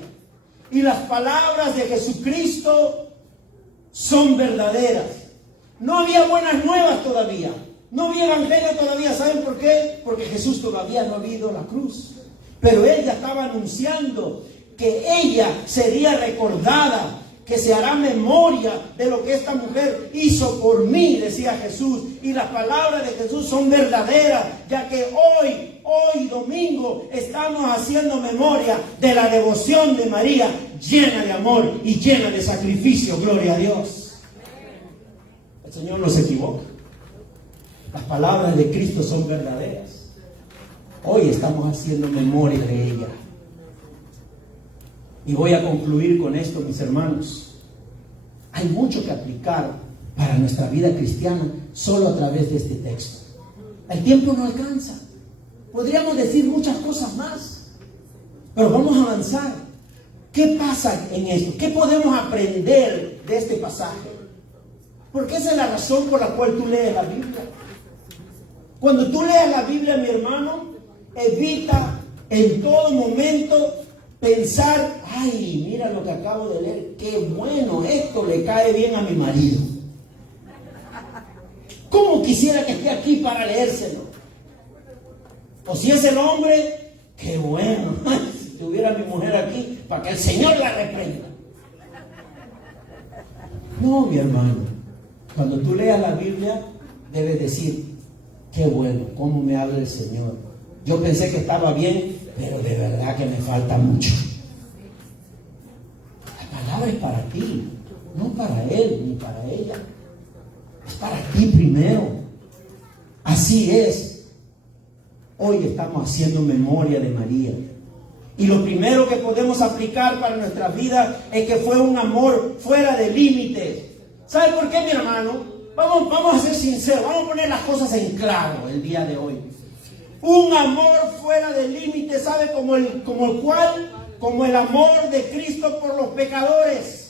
Y las palabras de Jesucristo son verdaderas. No había buenas nuevas todavía, no había evangelio todavía. ¿Saben por qué? Porque Jesús todavía no había ido a la cruz, pero Él ya estaba anunciando que ella sería recordada, que se hará memoria de lo que esta mujer hizo por mí, decía Jesús. Y las palabras de Jesús son verdaderas, ya que hoy domingo estamos haciendo memoria de la devoción de María, llena de amor y llena de sacrificio. Gloria a Dios. El Señor no se equivoca. Las palabras de Cristo son verdaderas. Hoy estamos haciendo memoria de ella. Y voy a concluir con esto, mis hermanos. Hay mucho que aplicar para nuestra vida cristiana solo a través de este texto. El tiempo no alcanza. Podríamos decir muchas cosas más, pero vamos a avanzar. ¿Qué pasa en esto? ¿Qué podemos aprender de este pasaje? Porque esa es la razón por la cual tú lees la Biblia. Cuando tú leas la Biblia, mi hermano, evita en todo momento pensar: ay, mira lo que acabo de leer, qué bueno, esto le cae bien a mi marido. ¿Cómo quisiera que esté aquí para leérselo? O si es el hombre, qué bueno, si tuviera mi mujer aquí, para que el Señor la reprenda. No, mi hermano, cuando tú leas la Biblia, debes decir: qué bueno, cómo me habla el Señor. Yo pensé que estaba bien, pero de verdad que me falta mucho. La palabra es para ti, no para él ni para ella. Es para ti primero. Así es. Hoy estamos haciendo memoria de María. Y lo primero que podemos aplicar para nuestra vida es que fue un amor fuera de límites. ¿Sabe por qué, mi hermano? Vamos a ser sinceros, vamos a poner las cosas en claro el día de hoy. Un amor fuera de límites, ¿sabe? Como el amor de Cristo por los pecadores.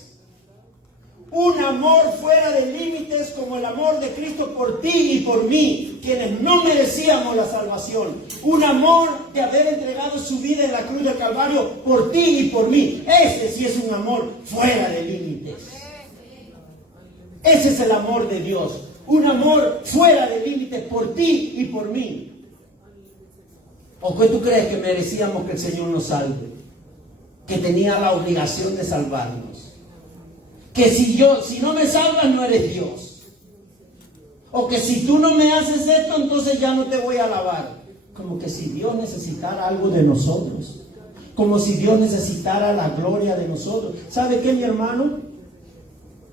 Un amor fuera de límites como el amor de Cristo por ti y por mí, quienes no merecíamos la salvación. Un amor de haber entregado su vida en la cruz del Calvario por ti y por mí. Ese sí es un amor fuera de límites. Ese es el amor de Dios. Un amor fuera de límites por ti y por mí. ¿O qué tú crees que merecíamos que el Señor nos salve? Que tenía la obligación de salvarnos. Que si no me salvas, no eres Dios. O que si tú no me haces esto, entonces ya no te voy a alabar. Como que si Dios necesitara algo de nosotros. Como si Dios necesitara la gloria de nosotros. ¿Sabe qué, mi hermano?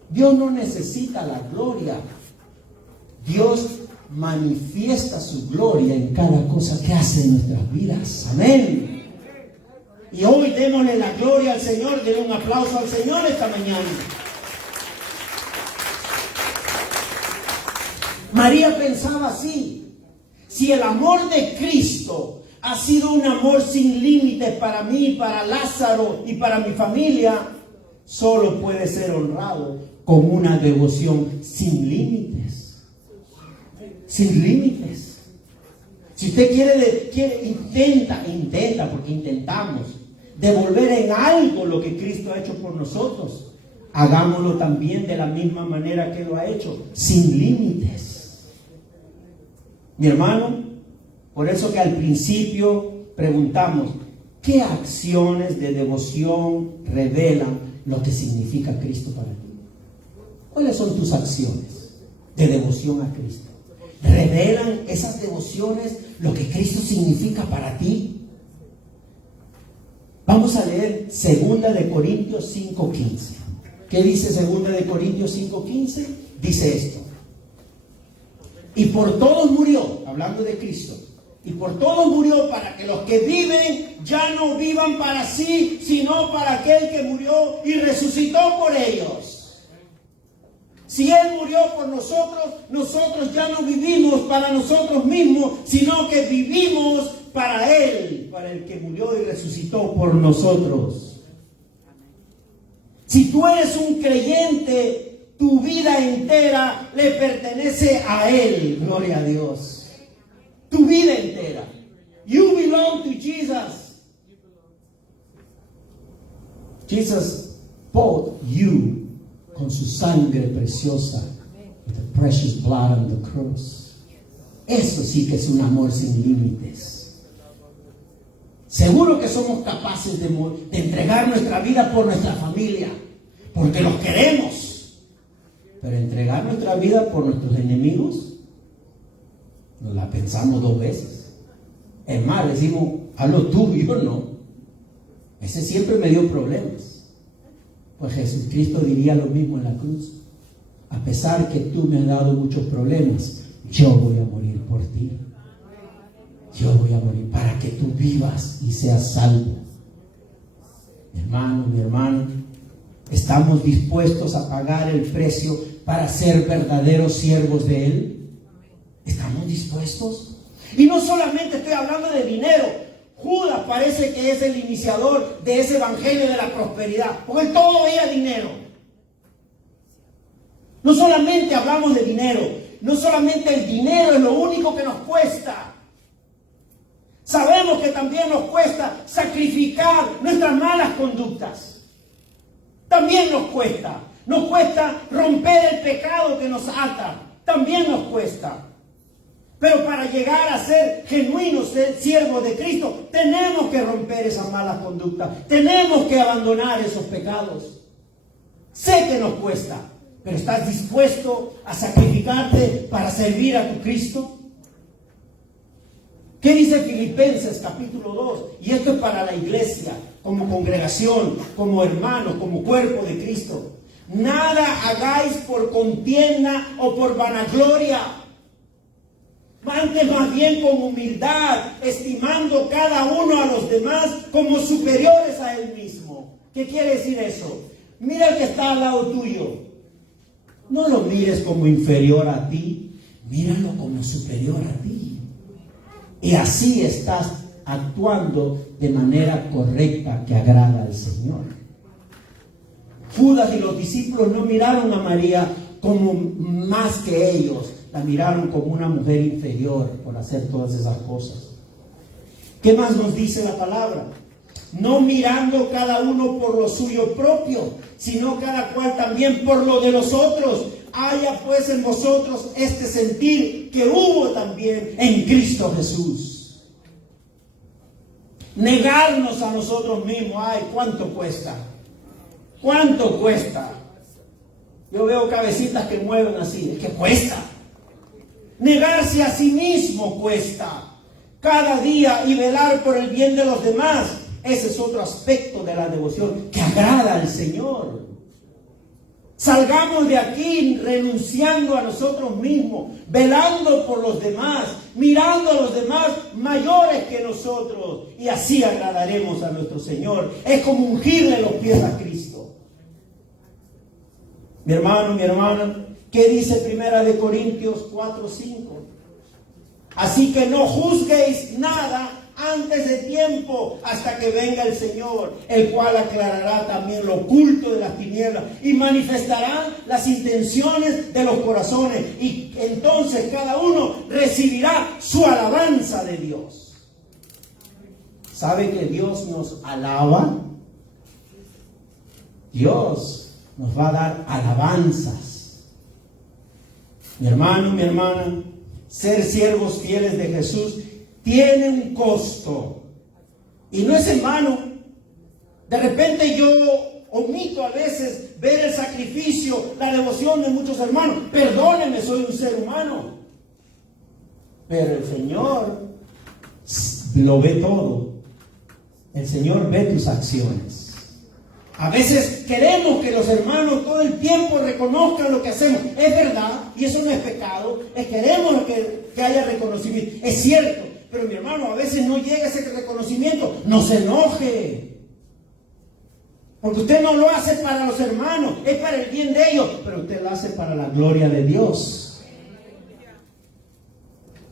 Dios no necesita la gloria. Dios manifiesta su gloria en cada cosa que hace en nuestras vidas. Amén. Y hoy démosle la gloria al Señor. Denle un aplauso al Señor esta mañana. María pensaba así: si el amor de Cristo ha sido un amor sin límites para mí, para Lázaro y para mi familia, solo puede ser honrado con una devoción sin límites. Sin límites. Si usted intenta, porque intentamos devolver en algo lo que Cristo ha hecho por nosotros, hagámoslo también de la misma manera que lo ha hecho, sin límites. Mi hermano, por eso que al principio preguntamos: ¿qué acciones de devoción revelan lo que significa Cristo para ti? ¿Cuáles son tus acciones de devoción a Cristo? ¿Revelan esas devociones lo que Cristo significa para ti? Vamos a leer 2 de Corintios 5:15. ¿Qué dice 2 de Corintios 5:15? Dice esto: y por todos murió, hablando de Cristo, y por todos murió para que los que viven ya no vivan para sí, sino para aquel que murió y resucitó por ellos. Si Él murió por nosotros, nosotros ya no vivimos para nosotros mismos, sino que vivimos para Él, para el que murió y resucitó por nosotros. Si tú eres un creyente, tu vida entera le pertenece a Él, gloria a Dios. Tu vida entera. You belong to Jesus. Jesus bought you con su sangre preciosa. With the precious blood on the cross. Eso sí que es un amor sin límites. Seguro que somos capaces de entregar nuestra vida por nuestra familia, porque los queremos. Pero entregar nuestra vida por nuestros enemigos, nos la pensamos 2 veces. Es más, decimos, hazlo tú, yo no. Ese siempre me dio problemas. Pues Jesucristo diría lo mismo en la cruz. A pesar que tú me has dado muchos problemas, yo voy a morir por ti. Yo voy a morir para que tú vivas y seas salvo. Mi hermano, mi hermana, ¿estamos dispuestos a pagar el precio para ser verdaderos siervos de Él? ¿Estamos dispuestos? Y no solamente estoy hablando de dinero. Judas parece que es el iniciador de ese evangelio de la prosperidad, porque él todo veía dinero. No solamente hablamos de dinero, no solamente el dinero es lo único que nos cuesta. Sabemos que también nos cuesta sacrificar nuestras malas conductas. También nos cuesta. Nos cuesta romper el pecado que nos ata. También nos cuesta. Pero para llegar a ser genuinos siervos de Cristo, tenemos que romper esas malas conductas. Tenemos que abandonar esos pecados. Sé que nos cuesta, pero ¿estás dispuesto a sacrificarte para servir a tu Cristo? ¿Qué dice Filipenses capítulo 2? Y esto es para la iglesia, como congregación, como hermanos, como cuerpo de Cristo. Nada hagáis por contienda o por vanagloria. Antes más bien con humildad, estimando cada uno a los demás como superiores a él mismo. ¿Qué quiere decir eso? Mira el que está al lado tuyo. No lo mires como inferior a ti, míralo como superior a ti. Y así estás actuando de manera correcta que agrada al Señor. Judas y los discípulos no miraron a María como más que ellos. La miraron como una mujer inferior por hacer todas esas cosas. ¿Qué más nos dice la palabra? No mirando cada uno por lo suyo propio, sino cada cual también por lo de los otros. Haya pues en vosotros este sentir que hubo también en Cristo Jesús. Negarnos a nosotros mismos. Ay, ¿cuánto cuesta? ¿Cuánto cuesta? Yo veo cabecitas que mueven así. Es que cuesta. Negarse a sí mismo cuesta. Cada día y velar por el bien de los demás. Ese es otro aspecto de la devoción que agrada al Señor. Salgamos de aquí renunciando a nosotros mismos, velando por los demás, mirando a los demás mayores que nosotros, y así agradaremos a nuestro Señor. Es como ungirle los pies a Cristo. Mi hermano, mi hermana, ¿qué dice 1 Corintios 4:5? Así que no juzguéis nada antes de tiempo, hasta que venga el Señor, el cual aclarará también lo oculto de las tinieblas y manifestará las intenciones de los corazones, y entonces cada uno recibirá su alabanza de Dios. ¿Sabe que Dios nos alaba? Dios nos va a dar alabanzas. Mi hermano, mi hermana, ser siervos fieles de Jesús tiene un costo. Y no es en vano. De repente yo omito a veces ver el sacrificio, la devoción de muchos hermanos. Perdónenme, soy un ser humano. Pero el Señor lo ve todo. El Señor ve tus acciones. A veces queremos que los hermanos todo el tiempo reconozcan lo que hacemos. Es verdad, y eso no es pecado. Queremos que haya reconocimiento. Es cierto. Pero mi hermano, a veces no llega ese reconocimiento. No se enoje. Porque usted no lo hace para los hermanos, es para el bien de ellos. Pero usted lo hace para la gloria de Dios.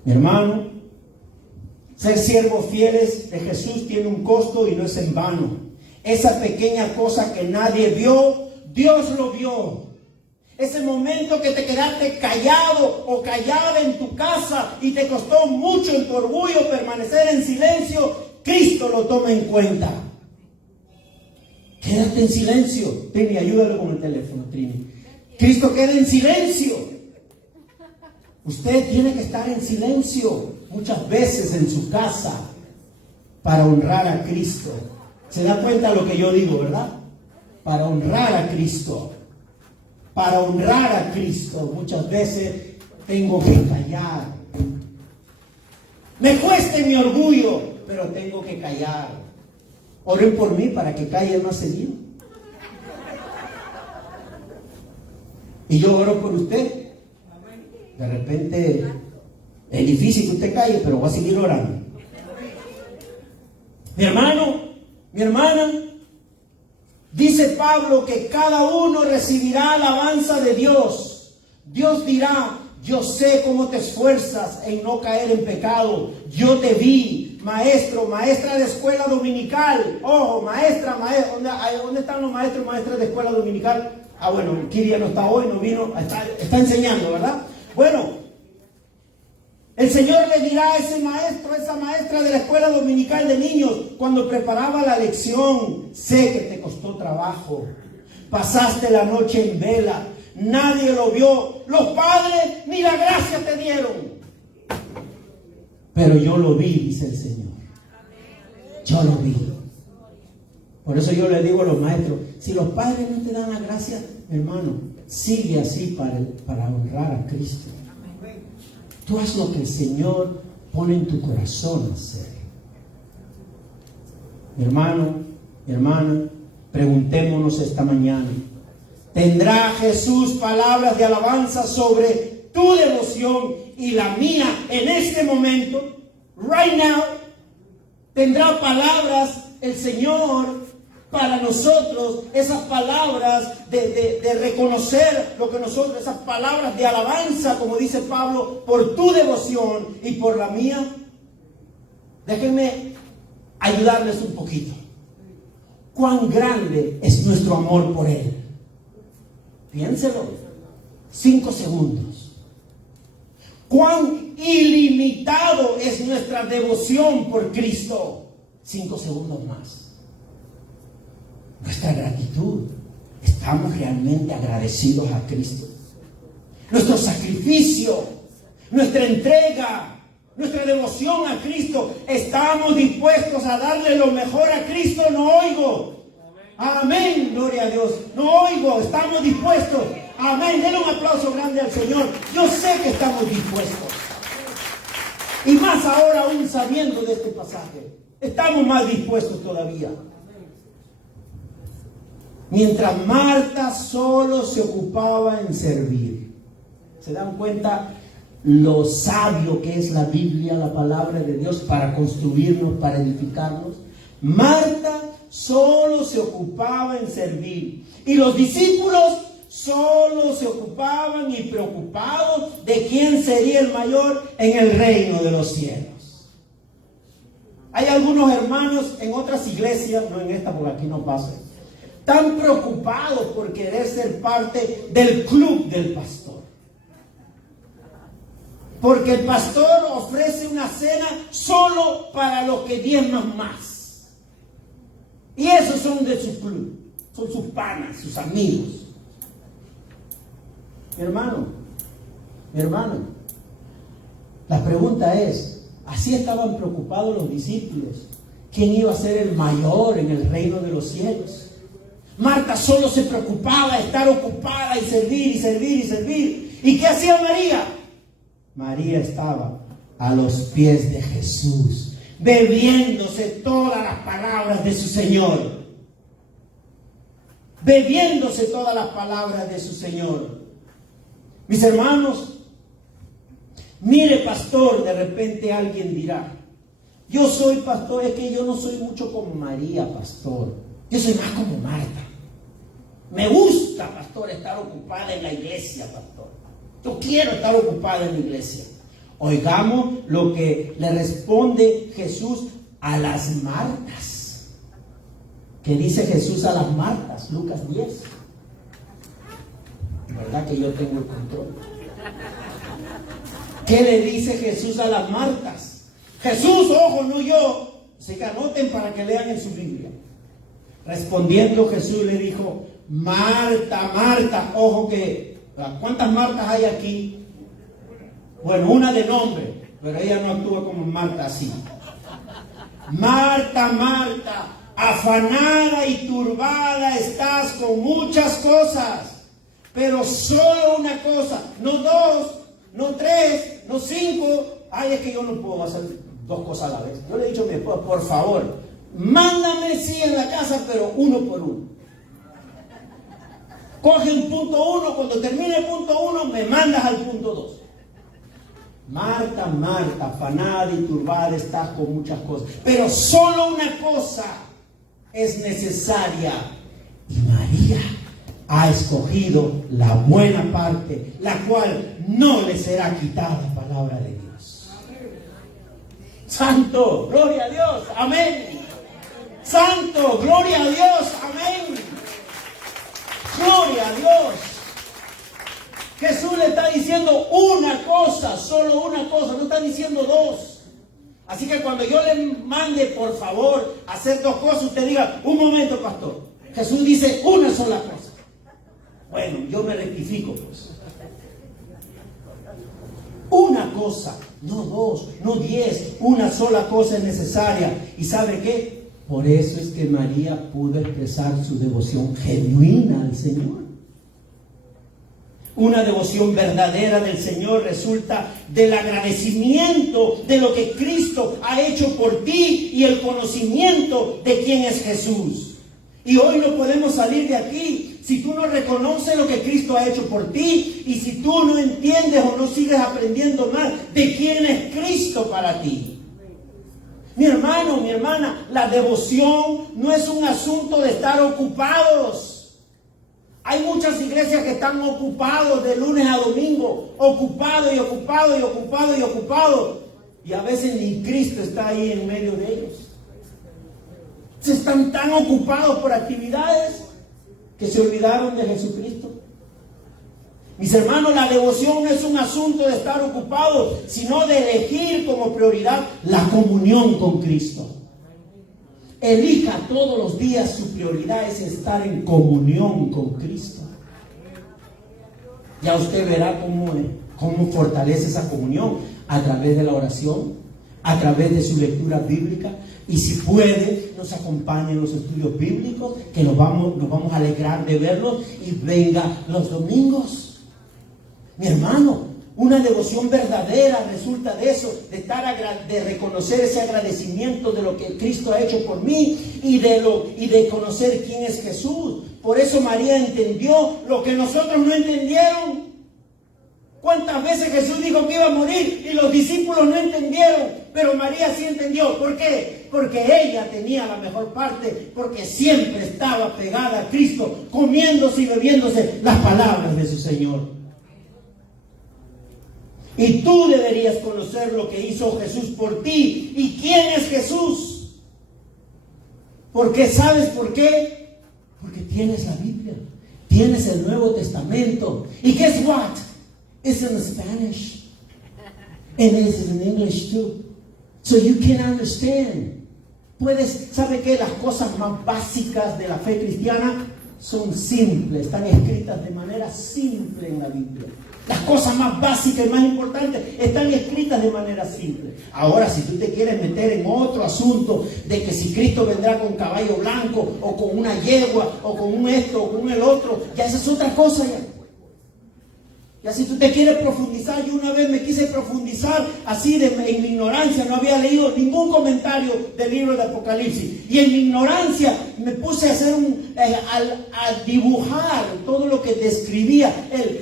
Mi hermano, Ser siervos fieles de Jesús tiene un costo y no es en vano. Esa pequeña cosa que nadie vio, Dios lo vio. Ese momento que te quedaste callado o callada en tu casa y te costó mucho en tu orgullo permanecer en silencio, Cristo lo toma en cuenta. Quédate en silencio. Trini, ayúdalo con el teléfono, Trini. Cristo queda en silencio. Usted tiene que estar en silencio muchas veces en su casa para honrar a Cristo. ¿Se da cuenta de lo que yo digo, verdad? Para honrar a Cristo. Para honrar a Cristo muchas veces tengo que callar. Me cueste mi orgullo, pero tengo que callar. Oren por mí para que calle más seguido. Y yo oro por usted. De repente es difícil que usted calle, pero voy a seguir orando. Mi hermano, mi hermana, dice Pablo que cada uno recibirá alabanza de Dios. Dios dirá: yo sé cómo te esfuerzas en no caer en pecado. Yo te vi, maestro, maestra de escuela dominical. Ojo, maestra. ¿Dónde están los maestros y maestras de escuela dominical? Ah, bueno, Kiria no está hoy, no vino, está enseñando, ¿verdad? Bueno, el Señor le dirá a ese maestro, a esa maestra de la escuela dominical de niños, cuando preparaba la lección: sé que te costó trabajo, pasaste la noche en vela, nadie lo vio, los padres ni la gracia te dieron, pero yo lo vi, dice el Señor. Yo lo vi. Por eso yo le digo a los maestros: si los padres no te dan la gracia, hermano, sigue así para honrar a Cristo. Tú haz lo que el Señor pone en tu corazón hacer. Mi hermano, mi hermana, preguntémonos esta mañana: ¿tendrá Jesús palabras de alabanza sobre tu devoción y la mía en este momento? Right now. ¿Tendrá palabras el Señor para nosotros, esas palabras de reconocer lo que nosotros, esas palabras de alabanza, como dice Pablo, por tu devoción y por la mía? Déjenme ayudarles un poquito. ¿Cuán grande es nuestro amor por Él? Piénselo. 5 segundos. ¿Cuán ilimitado es nuestra devoción por Cristo? 5 segundos más. Nuestra gratitud. ¿Estamos realmente agradecidos a Cristo? Nuestro sacrificio, nuestra entrega, nuestra devoción a Cristo. ¿Estamos dispuestos a darle lo mejor a Cristo? No oigo. Amén, gloria a Dios. No oigo, estamos dispuestos. Amén, denle un aplauso grande al Señor. Yo sé que estamos dispuestos. Y más ahora aún sabiendo de este pasaje. Estamos más dispuestos todavía. Mientras Marta solo se ocupaba en servir. ¿Se dan cuenta lo sabio que es la Biblia, la palabra de Dios, para construirnos, para edificarnos? Marta solo se ocupaba en servir. Y los discípulos solo se ocupaban y preocupados de quién sería el mayor en el reino de los cielos. Hay algunos hermanos en otras iglesias, no en esta porque aquí no pasa, tan preocupados por querer ser parte del club del pastor. Porque el pastor ofrece una cena solo para los que diezman más. Y esos son de su club, son sus panas, sus amigos. Mi hermano, la pregunta es, ¿así estaban preocupados los discípulos? ¿Quién iba a ser el mayor en el reino de los cielos? Marta solo se preocupaba de estar ocupada y servir y servir y servir. ¿Y qué hacía María? María estaba a los pies de Jesús, bebiéndose todas las palabras de su Señor. Bebiéndose todas las palabras de su Señor. Mis hermanos, mire pastor, de repente alguien dirá: yo soy pastor, es que yo no soy mucho como María, pastor. Yo soy más como Marta. Me gusta, pastor, estar ocupada en la iglesia, pastor. Yo quiero estar ocupada en la iglesia. Oigamos lo que le responde Jesús a las Martas. ¿Qué dice Jesús a las Martas? Lucas 10. ¿Verdad que yo tengo el control? ¿Qué le dice Jesús a las Martas? Jesús, ojo, no yo. Así que anoten para que lean en su Biblia. Respondiendo Jesús le dijo: Marta, Marta, ojo que, ¿cuántas Martas hay aquí? Bueno, una de nombre, pero ella no actúa como Marta así. Marta, Marta, afanada y turbada estás con muchas cosas, pero solo una cosa, no dos, no tres, no cinco. Ay, es que yo no puedo hacer dos cosas a la vez. Yo le he dicho a mi esposa, por favor, mándame sí en la casa, pero uno por uno. Coge un punto 1, cuando termine el punto 1, me mandas al punto 2. Marta, Marta, afanada y turbada estás con muchas cosas, pero solo una cosa es necesaria, y María ha escogido la buena parte, la cual no le será quitada. Palabra de Dios. Santo, gloria a Dios, amén. Santo, gloria a Dios, amén. Gloria a Dios. Jesús le está diciendo una cosa, solo una cosa, no está diciendo dos. Así que cuando yo le mande, por favor, hacer dos cosas, usted diga: un momento, pastor, Jesús dice una sola cosa. Bueno, yo me rectifico, pues. Una cosa, no dos, no 10, una sola cosa es necesaria. ¿Y sabe qué? Por eso es que María pudo expresar su devoción genuina al Señor. Una devoción verdadera del Señor resulta del agradecimiento de lo que Cristo ha hecho por ti y el conocimiento de quién es Jesús. Y hoy no podemos salir de aquí si tú no reconoces lo que Cristo ha hecho por ti y si tú no entiendes o no sigues aprendiendo más de quién es Cristo para ti. Mi hermano, mi hermana, la devoción no es un asunto de estar ocupados. Hay muchas iglesias que están ocupados de lunes a domingo, ocupado y ocupado y ocupado y ocupado. Y a veces ni Cristo está ahí en medio de ellos. Se están tan ocupados por actividades que se olvidaron de Jesucristo. Mis hermanos, la devoción no es un asunto de estar ocupado, sino de elegir como prioridad la comunión con Cristo. Elija todos los días, su prioridad es estar en comunión con Cristo. Ya usted verá cómo fortalece esa comunión a través de la oración, a través de su lectura bíblica. Y si puede, nos acompañe en los estudios bíblicos, que nos vamos a alegrar de verlos, y venga los domingos. Mi hermano, una devoción verdadera resulta de eso, de reconocer ese agradecimiento de lo que Cristo ha hecho por mí y de conocer quién es Jesús. Por eso María entendió lo que nosotros no entendieron. ¿Cuántas veces Jesús dijo que iba a morir y los discípulos no entendieron? Pero María sí entendió. ¿Por qué? Porque ella tenía la mejor parte, porque siempre estaba pegada a Cristo, comiéndose y bebiéndose las palabras de su Señor. Y tú deberías conocer lo que hizo Jesús por ti. ¿Y quién es Jesús? Porque ¿sabes por qué? Porque tienes la Biblia, tienes el Nuevo Testamento. Y guess what? It's in Spanish. And it's in English too. So you can understand. ¿Sabe qué? Las cosas más básicas de la fe cristiana son simples, están escritas de manera simple en la Biblia. Las cosas más básicas y más importantes están escritas de manera simple. Ahora, si tú te quieres meter en otro asunto de que si Cristo vendrá con caballo blanco o con una yegua o con un esto o con el otro, ya esa es otra cosa ya. Ya si tú te quieres profundizar, yo una vez me quise profundizar así en mi ignorancia, no había leído ningún comentario del libro de Apocalipsis. Y en mi ignorancia me puse a hacer a dibujar todo lo que describía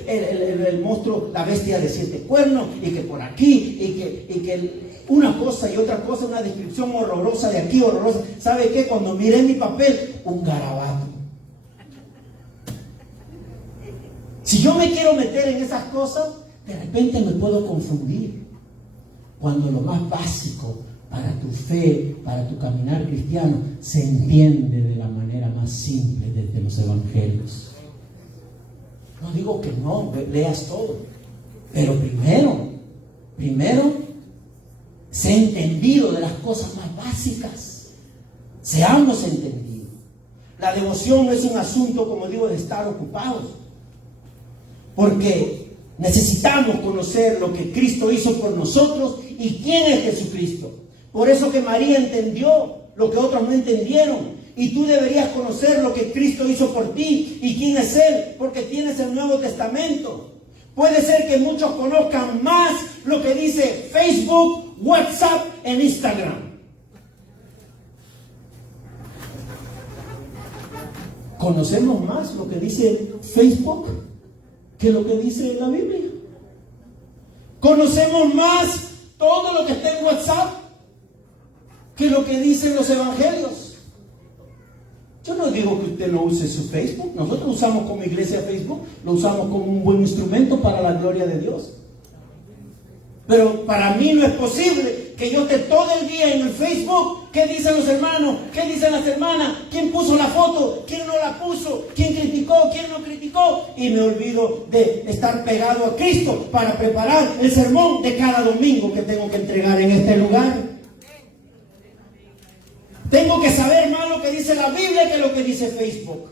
el monstruo, la bestia de 7 cuernos, y que por aquí, y que una cosa y otra cosa, una descripción horrorosa de aquí, horrorosa. ¿Sabe qué? Cuando miré mi papel, un garabato. Si yo me quiero meter en esas cosas, de repente me puedo confundir. Cuando lo más básico para tu fe, para tu caminar cristiano, se entiende de la manera más simple desde los evangelios. No digo que no leas todo, pero primero, sé entendido de las cosas más básicas. Seamos entendidos. La devoción no es un asunto, como digo, de estar ocupados, porque necesitamos conocer lo que Cristo hizo por nosotros y quién es Jesucristo. Por eso que María entendió lo que otros no entendieron. Y tú deberías conocer lo que Cristo hizo por ti y quién es Él, porque tienes el Nuevo Testamento. Puede ser que muchos conozcan más lo que dice Facebook, WhatsApp e Instagram. Conocemos más lo que dice Facebook que lo que dice la Biblia. Conocemos más todo lo que está en WhatsApp que lo que dicen los evangelios. Yo no digo que usted no use su Facebook. Nosotros usamos como iglesia Facebook, lo usamos como un buen instrumento para la gloria de Dios. Pero para mí no es posible que yo esté todo el día en el Facebook. ¿Qué dicen los hermanos? ¿Qué dicen las hermanas? ¿Quién puso la foto? ¿Quién no la puso? ¿Quién criticó? ¿Quién no criticó? Y me olvido de estar pegado a Cristo para preparar el sermón de cada domingo que tengo que entregar en este lugar. Tengo que saber más lo que dice la Biblia que lo que dice Facebook.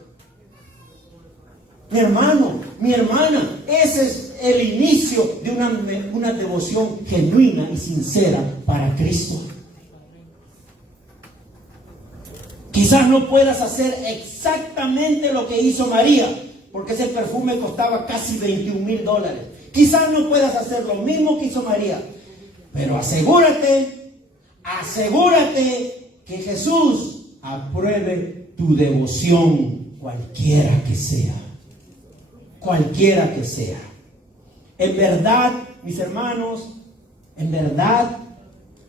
Mi hermano, mi hermana, ese es el inicio de una devoción genuina y sincera para Cristo. Quizás no puedas hacer exactamente lo que hizo María, porque ese perfume costaba casi $21,000. Quizás no puedas hacer lo mismo que hizo María, pero asegúrate que Jesús apruebe tu devoción, cualquiera que sea. Cualquiera que sea. En verdad, mis hermanos, en verdad,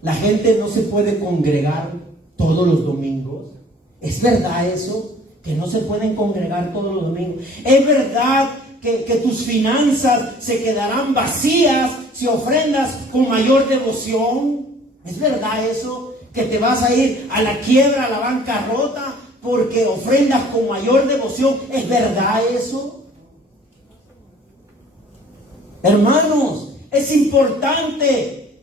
la gente no se puede congregar todos los domingos. ¿Es verdad eso? Que no se pueden congregar todos los domingos. ¿Es verdad que tus finanzas se quedarán vacías si ofrendas con mayor devoción? ¿Es verdad eso? Que te vas a ir a la quiebra, a la bancarrota, porque ofrendas con mayor devoción. ¿Es verdad eso? Hermanos, es importante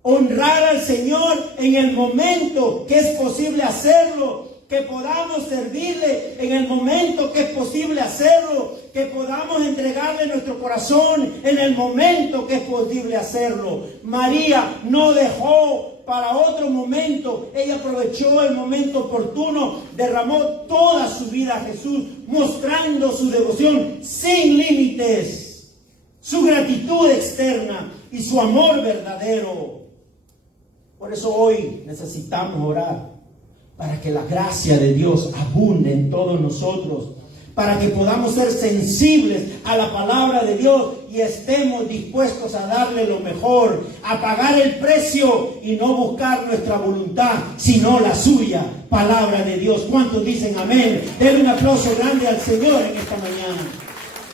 honrar al Señor en el momento que es posible hacerlo, que podamos servirle en el momento que es posible hacerlo, que podamos entregarle nuestro corazón en el momento que es posible hacerlo. María no dejó para otro momento, ella aprovechó el momento oportuno, derramó toda su vida a Jesús, mostrando su devoción sin límites, su gratitud externa y su amor verdadero. Por eso hoy necesitamos orar para que la gracia de Dios abunde en todos nosotros, para que podamos ser sensibles a la palabra de Dios y estemos dispuestos a darle lo mejor, a pagar el precio y no buscar nuestra voluntad, sino la suya, palabra de Dios. ¿Cuántos dicen amén? Denle un aplauso grande al Señor en esta mañana.